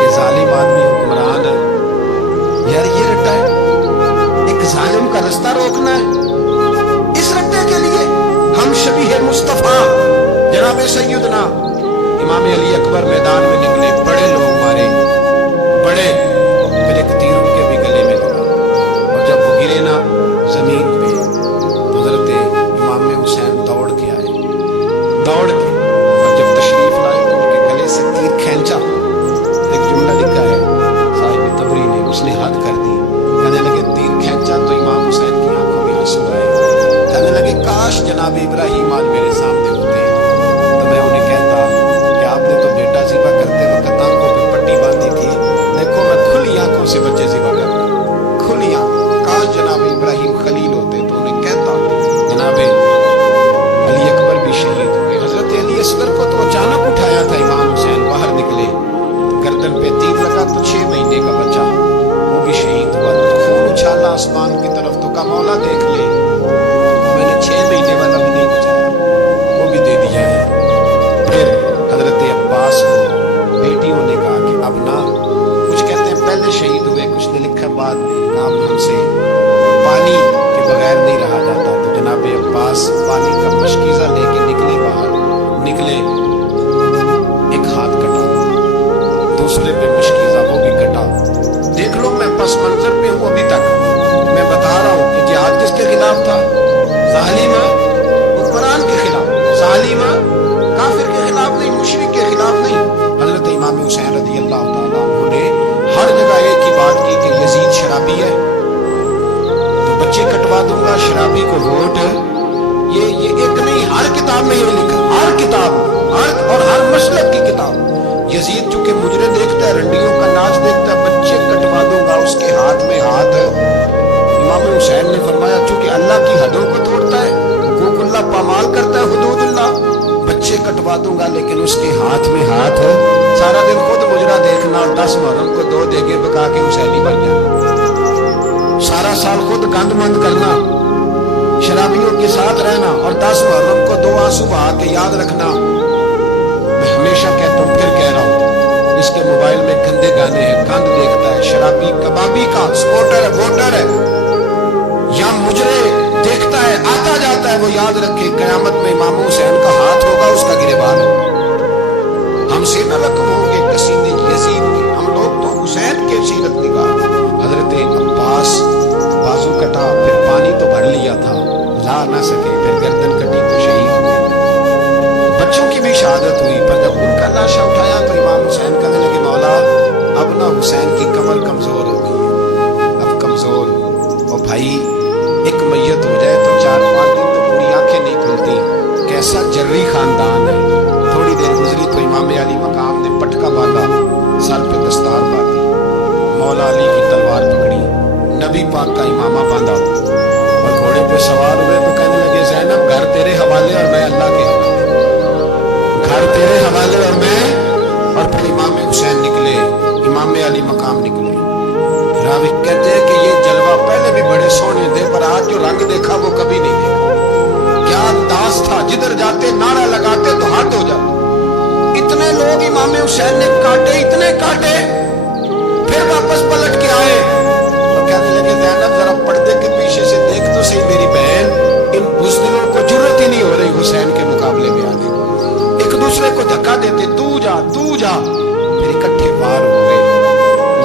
کہ ظالم آدمی حکمران ہے، یار یہ رٹا ہے، ایک ظالم کا رستہ روکنا ہے، اس رٹے کے لیے ہم شبیہ مصطفیٰ جناب سیدنا امام علی اکبر میدان میں نکلے، بڑے لوگ مارے بڑے، پھر ایک تیر ان کے بھی گلے میں لگا، اور جب وہ گرے نا زمین پہ تو حضرت امام حسین دوڑ کے آئے، دوڑ کے، اور جب تشریف لائے تو ان کے گلے سے تیر کھینچا۔ ایک جملہ لکھا ہے صاحب تبری نے، اس نے حد کر دی، کہنے لگے تیر کھینچا تو امام حسین کی آنکھوں میں آنسو آئے، کہنے لگے کاش جناب ابراہیم آج میرے سامنے ہوتے تو میں انہیں کہتا کہ آپ نے تو بیٹا ذبح کرتے وقت آنکھوں پہ پٹی باندھی تھی، دیکھو میں کھلی آنکھوں سے بچے ذبح کرتا، کھلی آنکھ، کاش جناب ابراہیم خلیل ہوتے تو انہیں کہتا۔ جناب علی اکبر بھی شہید ہوئے، حضرت علی اصغر کو تو اچانک اٹھایا تھا امام حسین، باہر نکلے، گردن پہ تیر لگا تو 6 مہینے کا بچہ وہ بھی شہید ہوا، خون اچھالا آسمان کی طرف تو کہا مولا دیکھ لے میں نے 6 مہینے والا بھی نہیں بچایا، وہ بھی دے دیا ہے۔ پھر حضرت عباس کو بیٹیوں نے کہا کہ اب نہ، کچھ کہتے ہیں پہلے شہید ہوئے، کچھ نے لکھا بعد میں، اب ہم سے پانی کے بغیر نہیں رہا جاتا، تو جناب عباس پانی کا مشکیزہ لے کے نکلے، باہر نکلے، ایک ہاتھ کٹا، دوسرے پہ مشکیزہ وہ بھی کٹا۔ دیکھ لو میں پس منظر پہ ہوں ابھی تک، میں بتا رہا ہوں کہ جہاد کس کے خلاف تھا؟ ظالم حکمران کے خلاف، ظالم کافر کے خلاف نہیں، مشرک کے خلاف نہیں۔ حضرت امام حسین رضی اللہ تعالیٰ عنہ نے ہر جگہ ایک ہی بات کی کہ یزید شرابی ہے تو بچے کٹوا دوں گا، شرابی کو ووٹ، یہ ایک نہیں، ہر کتاب میں یہ لکھا، ہر کتاب اور ہر مسلک کی کتاب، یزید چونکہ مجرے دیکھتا ہے، رنڈیوں کا ناچ دیکھتا ہے، بچے کٹوا دوں گا، اس کے ہاتھ میں ہاتھ ہے۔ امام حسین نے فرمایا چونکہ اللہ کی حدوں کو توڑتا ہے، حقوق اللہ پامال کرتا ہے، حدود اللہ، بچے کٹوا دوں گا لیکن اس کے ہاتھ میں ہاتھ ہے۔ سارا دن خود مجرا دیکھنا اور 10 محرم کو 2 دیگے پکا کے حسینی بن جانا، سارا سال خود گند مند کرنا، شرابیوں کے ساتھ رہنا، اور 10 محرم کو 2 آنسو بہا کے یاد رکھنا۔ میں ہمیشہ کہتا ہوں، پھر کہہ رہا ہوں، اس کے موبائل میں گندے گانے ہیں، گند دیکھتا ہے، شرابی کبابی کا سپورٹر ہے، ووٹر ہے، یا مجرے دیکھتا ہے، آتا جاتا ہے، وہ یاد رکھے قیامت میں امام حسین کا ہاتھ ہوگا، اس کا گریبان ہوگا، ہم سے نہ رقم ہوں گے کسیدے یزید کے، ہم لوگ تو حسین کے سیرت نگاہ۔ حضرت عباس بازو کٹا، پھر پانی تو بھر لیا تھا، لا نہ سکے، پھر گردن کٹی تو شہید ہوئے، بچوں کی بھی شہادت ہوئی، پر جب ان کا لاشا اٹھایا تو امام حسین کہنے لگے مولا اب نہ حسین کی کمر کمزور ہو گئی ہے، اب کمزور، اور بھائی ایک میت ہو جائے تو 4-5 دن تو پوری آنکھیں نہیں کھلتی، کیسا جری خاندان ہے۔ تھوڑی دیر گزری تو امام علی مقام نے پٹکا باندھا، سر پہ دستار باندھی، مولا علی کی تلوار پکڑی، نبی پاک کا امامہ باندھا، اور گھوڑے پہ سوار ہوئے تو کہنے لگے زینب گھر تیرے حوالے اور میں اللہ کے حوالے، گھر تیرے حوالے اور میں، اور پھر امام حسین نکلے، امام علی مقام نکلے۔ راوی کہتے ہیں کہ یہ جلوہ پہلے بھی بڑے سونے تھے پر آج جو رنگ دیکھا وہ کبھی نہیں دیکھا، کیا انداز تھا، جدھر جاتے نعرہ لگاتے تو ہاتھ ہو جاتے، اتنے لوگ امام حسین نے کاٹے، اتنے کاٹے، پھر واپس پلٹ کے آئے تو کہنے لگے زینب ذرا پردے کے پیچھے سے دیکھ تو صحیح میری بہن، ان بزدلوں کو جرت ہی نہیں ہو رہی حسین کے مقابلے میں آنے، ایک دوسرے کو دھکا دیتے، تو جا تو جا، پھر اکٹھے وار ہوئے۔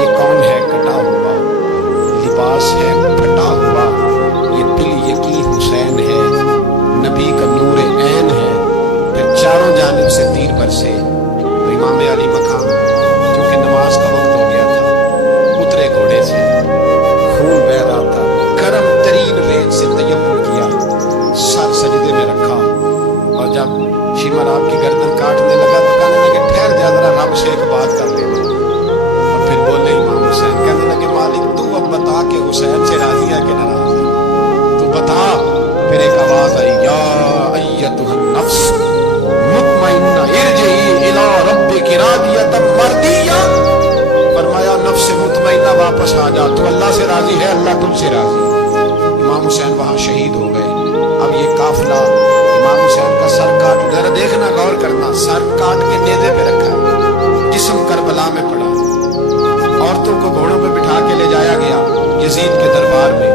یہ کون ہے کٹا ہوا، لباس ہے پھٹا ہوا، یہ دل یقین حسین ہے، वापस आ जा, तू अल्लाह से राजी है, अल्लाह तुझसे राजी। इमाम हुसैन वहां शहीद हो गए। अब ये काफिला इमाम हुसैन का सर काट, जरा देखना, गौर करना, सर काट के नेज़े पे रखा, जिस्म करबला में पड़ा। औरतों को घोड़ों पे बिठा के ले जाया गया यजीद के दरबार में।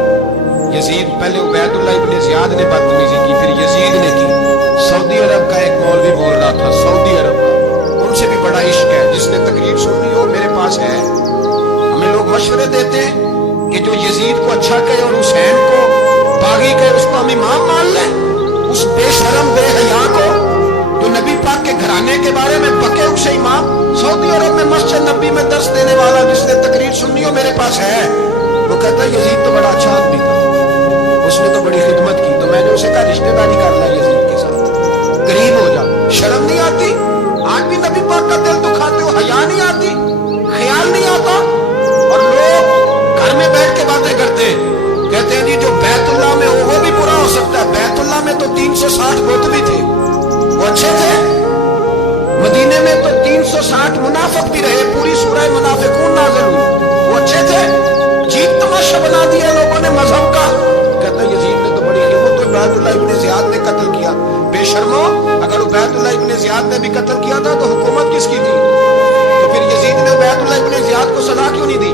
यजीद, पहले उबैदुल्लाह इब्ने ज़ियाद ने बदतमीजी की, फिर यजीद ने की। सऊदी अरब का एक मौलवी बोल रहा था, सऊदी अरब का, उनसे भी बड़ा इश्क है, जिसने तकरीर सुननी हो मेरे पास है। हमें लोग मशवरे देते हैं कि जो यजीद को अच्छा कहे और हुसैन को बागी कहे, उसको हम इमाम मान लें। उस बेशरम बेहया को जो नबी पाक के घराने के बारे में बके, उसे इमाम। सऊदी अरब में मस्जिद नबी में दर्स देने वाला, जिसने तकरीर सुननी हो मेरे पास है, वो कहता है यजीद तो बड़ा अच्छा आदमी था, उसने तो बड़ी खिदमत की। तो मैंने उसे कहा रिश्तेदारी कर ला यजीद के साथ, करीब हो जा। शर्म नहीं आती? आज भी नबी पाक का दिल दुखाते हो, हया नहीं आती, ख्याल नहीं आता? और लोग घर में बैठ के बातें करते हैं, कहते हैं जी जो बैतुल्लाह में हो वो भी बुरा हो सकता है। बैतुल्लाह में तो 360 बुत भी थे, वो अच्छे थे। मदीने में तो 360 मुनाफिक भी रहे, पूरी सूरह मुनाफिकून नाज़िल हुई, वो अच्छे थे। जीत तमाशा बना दिया लोगों ने मजहब का। कहता यजीद ने तो बड़ी हिम्मत, तो उबैदुल्लाह इब्ने ज़ियाद ने कत्ल किया। बेशर्मो, अगर उबैदुल्लाह इब्ने ज़ियाद ने भी कत्ल किया था तो हुकूमत किसकी थी? तो फिर यजीद ने उबैदुल्लाह इब्ने ज़ियाद को सजा क्यों नहीं दी,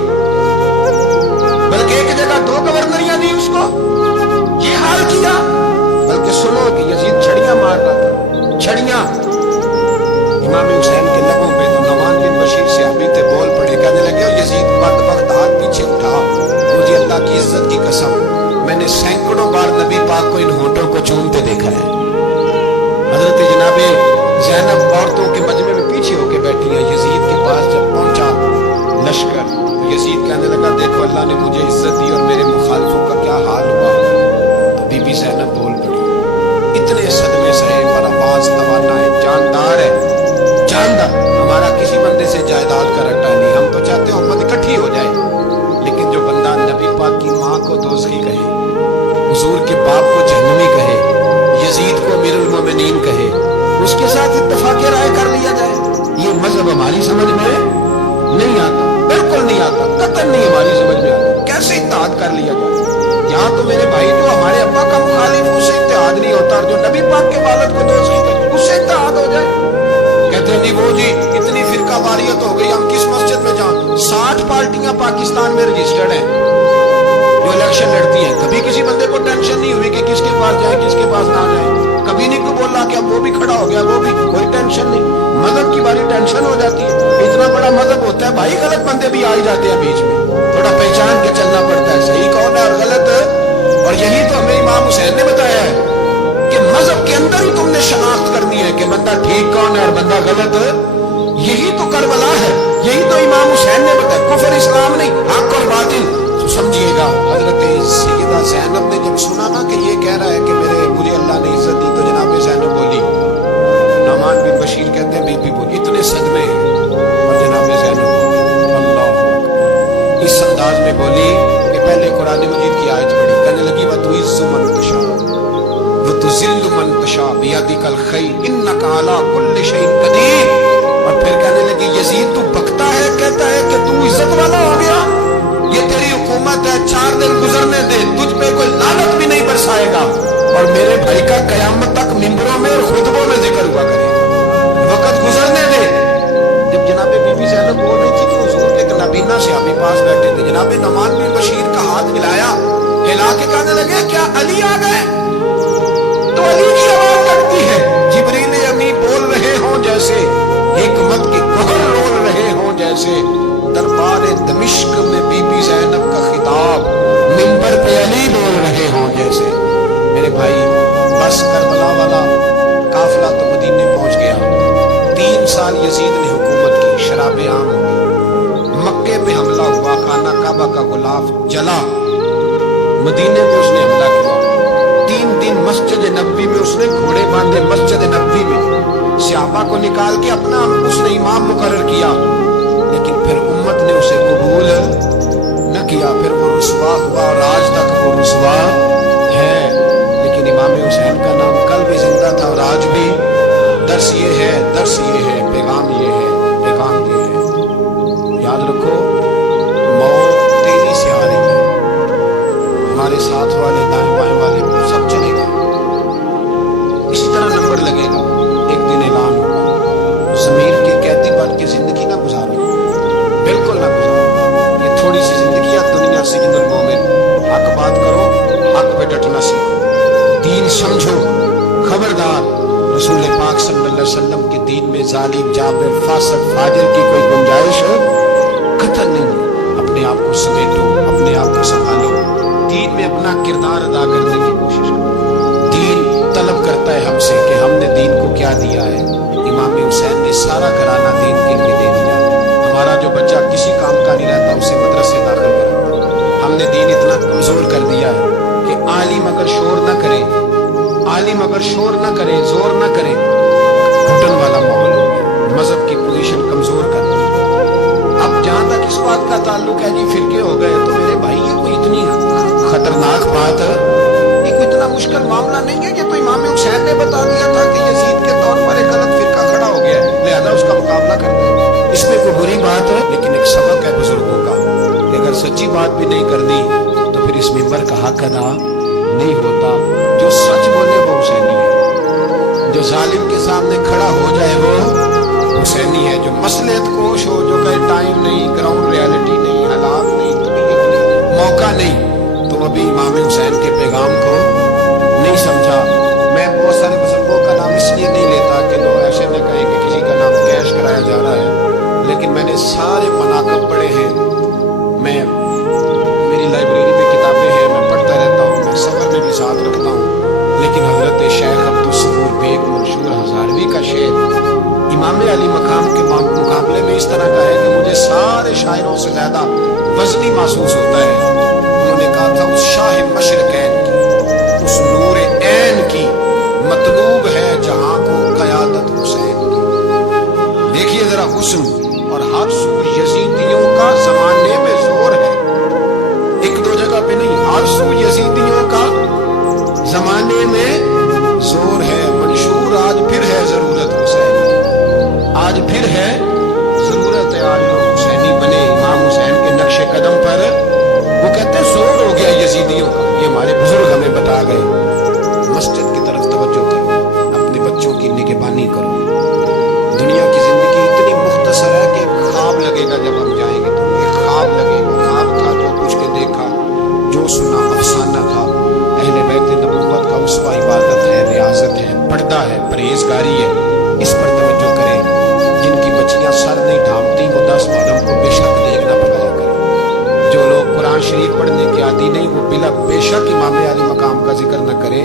बल्कि एक जगह 2 गवर्नरियां दी उसको? ये हाल किया। बल्कि सुनो कि यजीद छड़ियां मार रहा था, छड़ियां इमाम हुसैन के लबों पे। तो नवान बिन बशीर से अभी थे बोल पड़े, कहने लगे यजीद बदबख्त हाथ पीछे उठा, मुझे अल्लाह की इज्जत की कसम, मैंने सैकड़ों बार नबी पाक को इन होठों को चूमते देखा है। हजरत जनाबे ज़ैनब औरतों के मजमे में पीछे होके बैठी है। यजीद के पास जब पहुंचा लश्कर, तो यजीद कहने लगा देखो अल्लाह ने मुझे इज्जत दी और मेरे मुखालिफों का क्या हाल हुआ। तो बीबी ज़ैनब बोल पड़ी, इतने सदमे सहे पर आवाज तवाना है, जानदार है, जानदार। हमारा किसी बंदे से जायदाद का रट्टा नहीं, हम तो चाहते हैं उम्मत इकट्ठी हो जाए। लेकिन जो बंदा नबी पाक की माँ को दोज़खी कहे, हुजूर के बाप को जहन्नमी कहे, यजीद को अमीरुल मोमिनीन कहे, उसके साथ इत्तफाक़ राय कर लिया जाए, ये मजहब हमारी समझ में नहीं आता, बिल्कुल नहीं आता, कतई नहीं हमारी समझ में आता। कैसे इत्तेहाद कर लिया जाए? यहाँ तो मेरे भाई जो हमारे अब्बा का मुखालिफ, उससे इत्तेहाद नहीं होता, जो नबी पाक के वालिद को दोज़खी करे उससे इत्तेहाद हो जाए। कहते हैं जी वो जी इतनी फिरका वारियत हो गई, हम किस मस्जिद में जाएं? 60 पार्टियां पाकिस्तान में रजिस्टर्ड हैं जो इलेक्शन लड़ती हैं। कभी किसी बंदे को टेंशन नहीं हुई कि किसके पास जाए किसके पास ना जाए, कभी नहीं कोई बोला कि अब वो भी खड़ा हो गया, वो भी, कोई टेंशन नहीं। मजहब की बारी टेंशन हो जाती है, इतना बड़ा मजहब होता है भाई, गलत बंदे भी आ ही जाते हैं बीच में, थोड़ा पहचान के चलना पड़ता है सही कौन है और गलत। और यही तो हमें इमाम हुसैन ने बताया है कि मजहब के अंदर ही तुमने शनाख्त करनी है कि बंदा ठीक कौन है और बंदा गलत। यही तो करबला है, यही तो इमाम हुसैन ने बताया, कुफर इस्लाम नहीं, हक और बातिल। तो समझिएगा हजरत सैयदा ज़ैनब ने जब सुना ना कि ये कह रहा है कि मुझे अल्लाह ने इज्जत दी, तो जनाब ज़ैनब बोली, नमान बिन बशीर कहते हैं बीबी बोली, इतने सदमे हैं और जनाब ज़ैनब बोली अल्लाह इस अंदाज में बोली कि पहले कुरान मजीद की आयत पढ़ी, कहने लगी व तुइज़्ज़ु मन तशा व तुज़िल्लु मन तशा बियदिकल खैर इन्नका अला कुल्लि शैइन कदीर। और फिर कहने लगी यजीद तू बकता है, कहता है कि तू इज्जत वाला हो गया, ये तेरी हुकूमत है, 4 दिन गुजरने दे, तुझ पे कोई लानत भी नहीं बरसाएगा और मेरे भाई का कयामत तक मिंबरों में और खुतबों में जिक्र हुआ करेगा, वक्त गुजरने दे। जब जनाबे बीबी ज़ैनब बोल रही थी कि हुजूर के एक नबीना से अभी पास बैठे थे, जनाबे नमान बिन बशीर का हाथ हिलाया, हिला के कहने लगे क्या अली आ गए? तो अली की आवाज लगती है, जिब्रील अमी बोल रहे हों जैसे, हिकमत की कोहर रोल रहे हों जैसे, दरबार दमिश्क में बीबी ज़ैनब का खिताब, मिंबर पे अली बोल रहे हों जैसे। मेरे भाई बस करबला वाला काफिला तो मदीने पहुंच गया, 3 साल यजीद ने हुकूमत की, शराबे आम हो गई, मक्के पे हमला हुआ, खाना काबा का गुलाफ जला, मदीने पे उसने हमला किया, 3 दिन मस्जिद नबवी में उसने घोड़े बांधे, मस्जिद नबवी में सहाबा को निकाल के अपना उसने इमाम मुकर्रर किया, लेकिन फिर उम्मत ने उसे कबूल न किया, फिर वो रुसवा हुआ और आज तक वो रुसवा है। लेकिन इमाम हुसैन का नाम कल भी जिंदा था और आज भी। दर्स ये है, दर्स ये है, पैगाम ये है, पैगाम ये है, याद रखो मौत जालिम जाबिर फासिक फाजिर की कोई गुंजाइश कतई नहीं। अपने आप को समेटो, अपने आप को संभालो, दीन में अपना किरदार अदा करने की कोशिश करो। दीन तलब करता है हमसे कि हमने दीन को क्या दिया है। इमाम हुसैन ने सारा घराना दीन के लिए दे दिया। हमारा जो बच्चा किसी काम का नहीं रहता उसे मदरसे दाखिल करा। हमने दीन इतना कमजोर कर दिया है कि आलिम अगर शोर न करे, आलिम अगर शोर न करे, जोर न करे, घुटन वाला माहौल हो गया। मजहब की पोजीशन कमजोर कर दी। अब जहां तक इस बात का ताल्लुक है जी फिरके हो गए, तो मेरे भाई ये कोई इतनी खतरनाक बात है, ये कोई इतना मुश्किल मामला नहीं है। ये तो इमाम हुसैन ने बता दिया था कि यजीद के तौर पर एक गलत फिरका खड़ा हो गया, लिहाजा उसका मुकाबला करते हैं। इसमें कोई बुरी बात है, लेकिन एक सबक है बुजुर्गों का कि अगर सच्ची बात भी नहीं करनी तो फिर इस मिंबर का हक अदा नहीं होता। जो सच बोले वो हुसैनी है, जो जालिम के सामने खड़ा हो जाए वो हुसैनी है। जो मसलहत कोश हो, जो कहे टाइम नहीं, ग्राउंड रियलिटी नहीं, हालात नहीं, तबीयत नहीं, मौका नहीं, तुम अभी इमाम हुसैन के पैगाम को नहीं समझा। मैं बहुत सारे बुजुर्गों का नाम इसलिए नहीं लेता कि लोग ऐसे न कहें कि किसी का नाम कैश कराया जा रहा है, लेकिन मैंने सारे मनाकब पढ़े हैं। मैं मेरी लाइब्रेरी में किताबें हैं, मैं पढ़ता रहता हूँ, मैं सफर में भी साथ रखता हूँ। लेकिन हजरत शेख अब्दुल सबूर बेग मशहूर हजारवी का शेर इमाम अली मकाम के मुकाबले में इस तरह का है कि मुझे सारे शायरों से ज्यादा वजनी महसूस होता है। उन्होंने कहा था उस शाह मशरकैन की, उस नूर ऐन की मतलूब है जहां को क़यादत हुसैन की। देखिए जरा हुस्न और हर सू यजीदियों का जमाने में जोर है। एक दो जगह पे नहीं, हर सू यजीदियों का जमाने में जोर है। मंशूर आज फिर है जरूरत हुसैन, आज फिर है जरूरत है, आज लोग हुसैनी बने इमाम हुसैन के नक्शे कदम पर। वो कहते हैं जोर हो गया यजीदियों का। ये हमारे बुजुर्ग हमें बता गए। मस्जिद की तरफ तवज्जो करो, अपने बच्चों की निगहबानी करो। दुनिया की जिंदगी इतनी मुख्तसर है कि ख्वाब लगेगा जब हम जाएंगे तो एक ख्वाब लगेगा। ख्वाब था जो कुछ के देखा, जो सुना अफसाना था। अहले बैत नबूवत का उसवा इबादत है, रियाजत है, पर्दा है, परहेजगारी है। इस पर तवज्जो करें। जिनकी बच्चियां सर नहीं ढांपती वो 10 मुहर्रम को बेशक देखना पकाया करें। जो लोग कुरान शरीफ पढ़ने के आदी नहीं वो बिला बेशक इमाम अली मकाम का जिक्र न करें,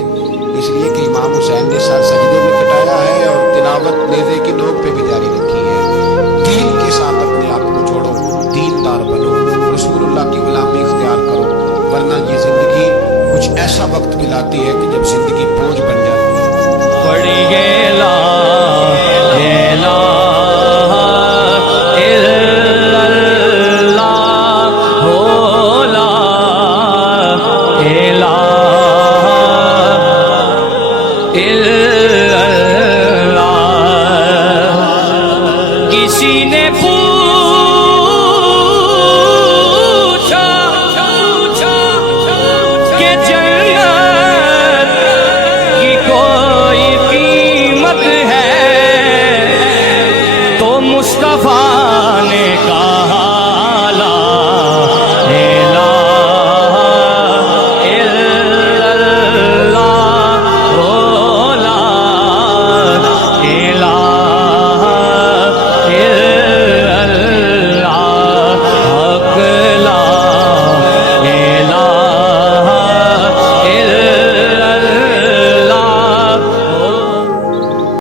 इसलिए कि इमाम हुसैन ने सर सजदे में कटाया है और तिलावत नेज़े की नोक पे भी जारी रखी है। दीन के साथ अपने आप को जोड़ो, दीनदार बनो, रसूलुल्लाह की गुलामी इख्तियार करो, वरना ये जिंदगी कुछ ऐसा वक्त भी लाती है कि जब जिंदगी बोझ बन जाती है। पड़ी है